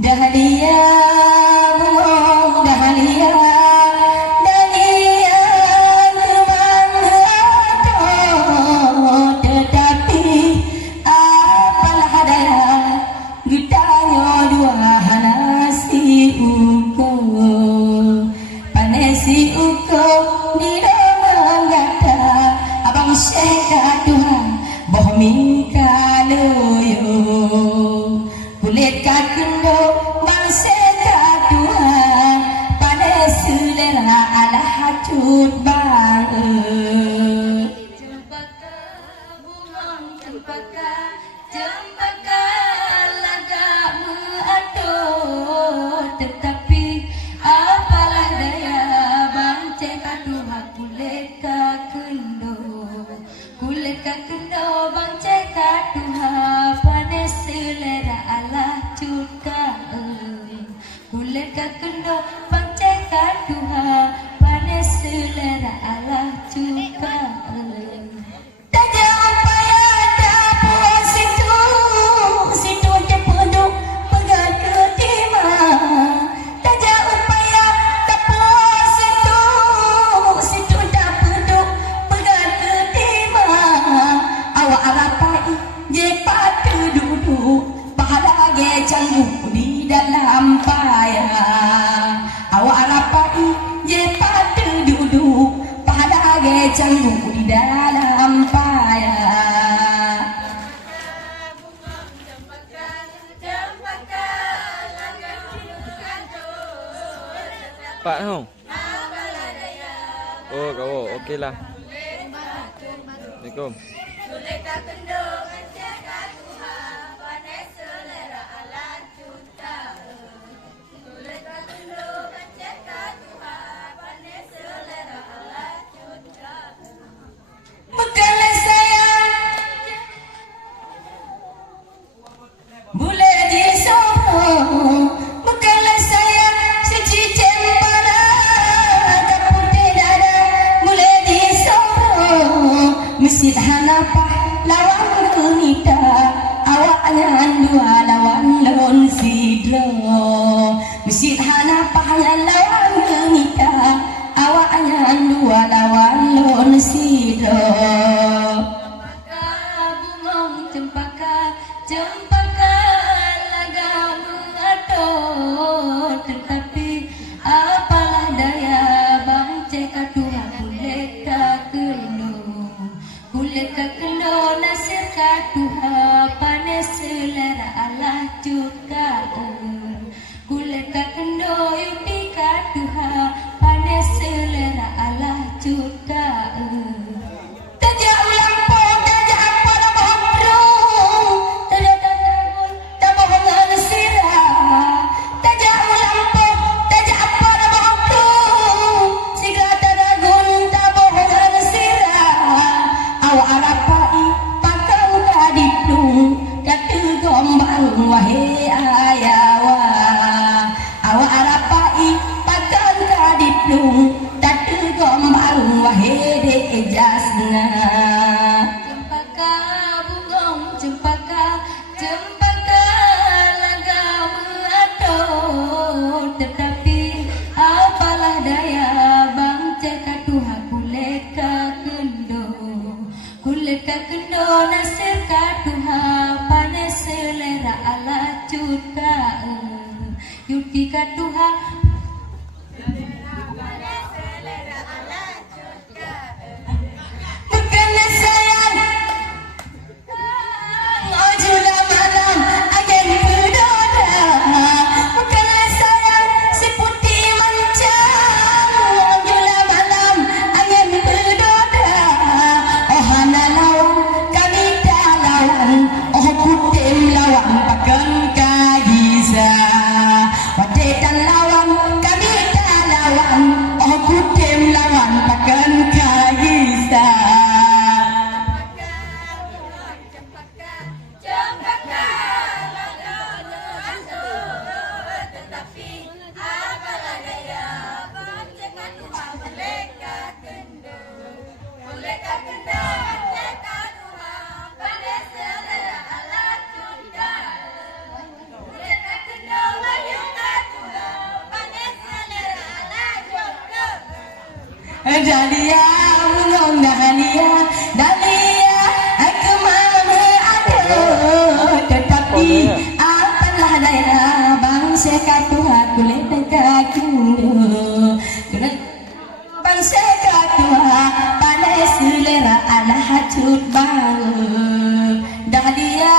Dahlia bunga dahlia dahlia kemana tetapi apalah daya gutanya dua nasi uko panesi uko di dalam gata abang syekh Tuhan bohong kaloyo kulit kakendo bangsa Tuhan pada selera ala hacut bang cempaka bunga cempaka lagamu aduh tetapi apalah daya bangsa Tuhan kulit kakendo bangsa Tuhan pada selera ala cuka kulit kakendo bangsa Tuhan pada selera ala cuka tajam payah dapur situ cepeduk pegang ketima tajam payah dapur situ cepeduk pegang ketima awak rapai je patu duduk pahala ge canggung di dalam payah awak rapai je patu duduk pahala ge canggung di dalam payah Pak không? Kau okey lah. Assalamualaikum. Bukanlah sayang boleh disokong bukanlah sayang secicem pada kapute dada boleh disokong mesin hanapah lawan kunita awaknya dua lawan lon sidro mesin hanapahnya lawan kunita awaknya dua lawan lon sidro cempaka lagamu aduh tetapi apalah daya bangsa Tuhan kulit kakendo nasir Tuhan panes selera Allah juga kulit kakendo yuti Tuhan panes selera Allah juga tajak lampau tajak pada bohong tak bohong sirah tajak lampau tajak pada bohong siga tadagun tak bohong sirah awak arapai pakau kadipung katu gombang wahai ayawa awak arapai pakau kadipung katu gombang wahai dejasna cempaka bunga cempaka lagamu aduh tetapi apalah daya bangsa Tuhan kulit kakendo nasir Tuhan panes selera ala cuka yuti Tuhan bukanlah sayang oh juda malam agen Dahlia belum Dahlia Dahlia aku mahu ada tetapi apalah daya bangsa katu aku letak kaku bangsa katu pandai selera ala hacut bang Dahlia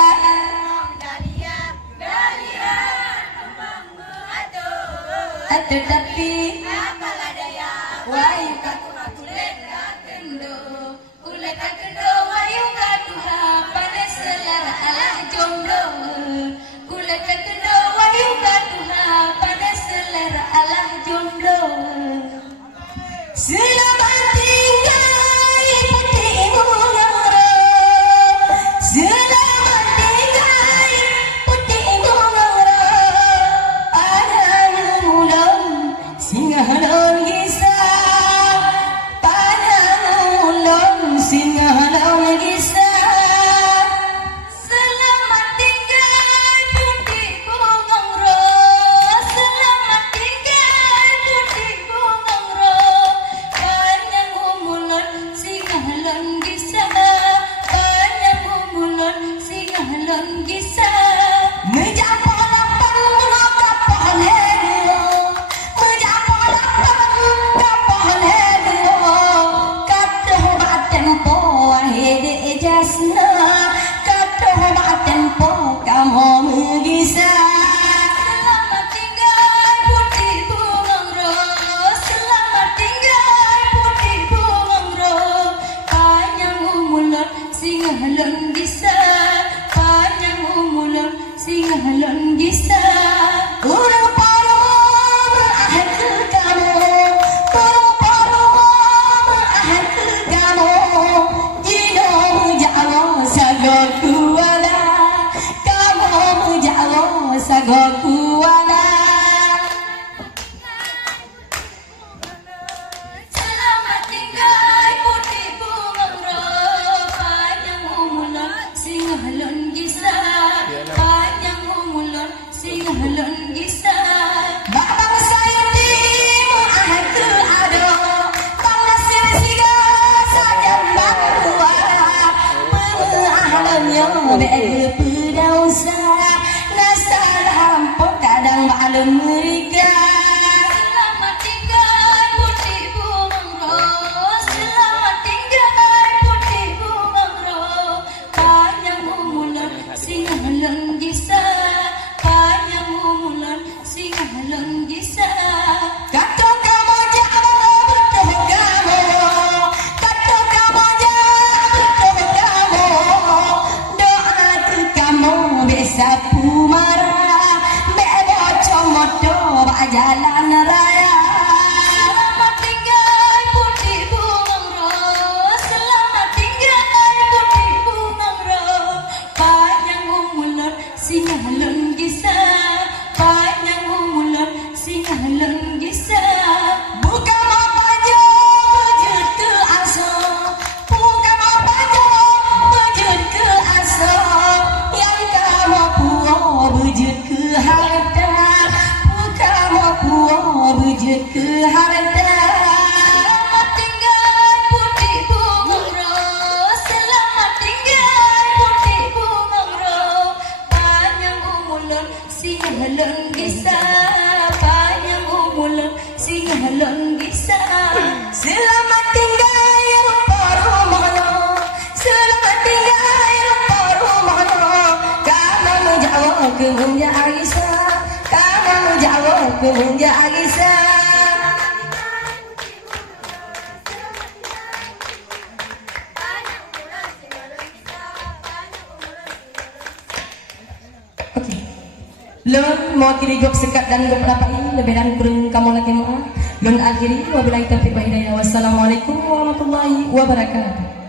tetapi apalah daya wayu katu letak kendo kuletak kendo wayu katu pandai selera ala jomblo kuletak kendo wayu katu pandai selera ala jomblo selamat tinggal putihmu ngaro selamat tinggal putihmu ngaro padang mulam singa halon gisa padang mulam singa halon gisa selamat tinggal putihmu ngaro selamat tinggal putihmu ngaro panjang umulon singa halon gisa panjang umulon singa halon gisa menjapa lapang kapal helo menjapa lapang kapal helo katoh baten po ahede jasna katoh baten po kamu megisa selamat tinggal putih bungangro selamat tinggal putih bungangro panjang umulon singa halon gisa panjang umulon singa halon gisa kurang paru berahad ke kamu kurang paru berahad ke kamu jino mujawa sagoku wala kamu mujawa sagoku wala selamat tinggal putih bungangro panjang umulon singa halon gisa panjang umulon singa halon gisa babang saya timu ahad ke ado bang nasir siga sajam bakua pengahalamnya be'er pedausa nasalam pok kadang balem mereka selamat tinggal putih bungangro selamat tinggal putih bungangro panjang umulon singa halon gisa panjang umulon singa halon gisa kata kamu jawa betul kamu kata kamu jawa betul kamu doa ke kamu bisa pumara bebo comodo jalan raya selamat tinggal putih bungangro selamat tinggal putih bungangro panjang umulon singa halon gisa panjang umulon singa halon gisa bukan apa jo wujud ke asa bukan apa jo wujud ke asa yang kamu puas wujud ke harta bukan puas wujud ke harta selamat tinggal putih bungangro selamat tinggal putih bungangro panjang umulon singa halon gisa panjang umulon singa halon gisa selamat tinggal rupa rumahno selamat tinggal rupa rumahno kamu menjawab ke munja Agisa kamu menjawab ke munja Agisa Lon mau kiri gop sekat dan gop dapat ini lebih dan kurang kamu lagi mau. Lon akhiri wabillahi taufiq wa hidayah. Wassalamualaikum warahmatullahi wabarakatuh.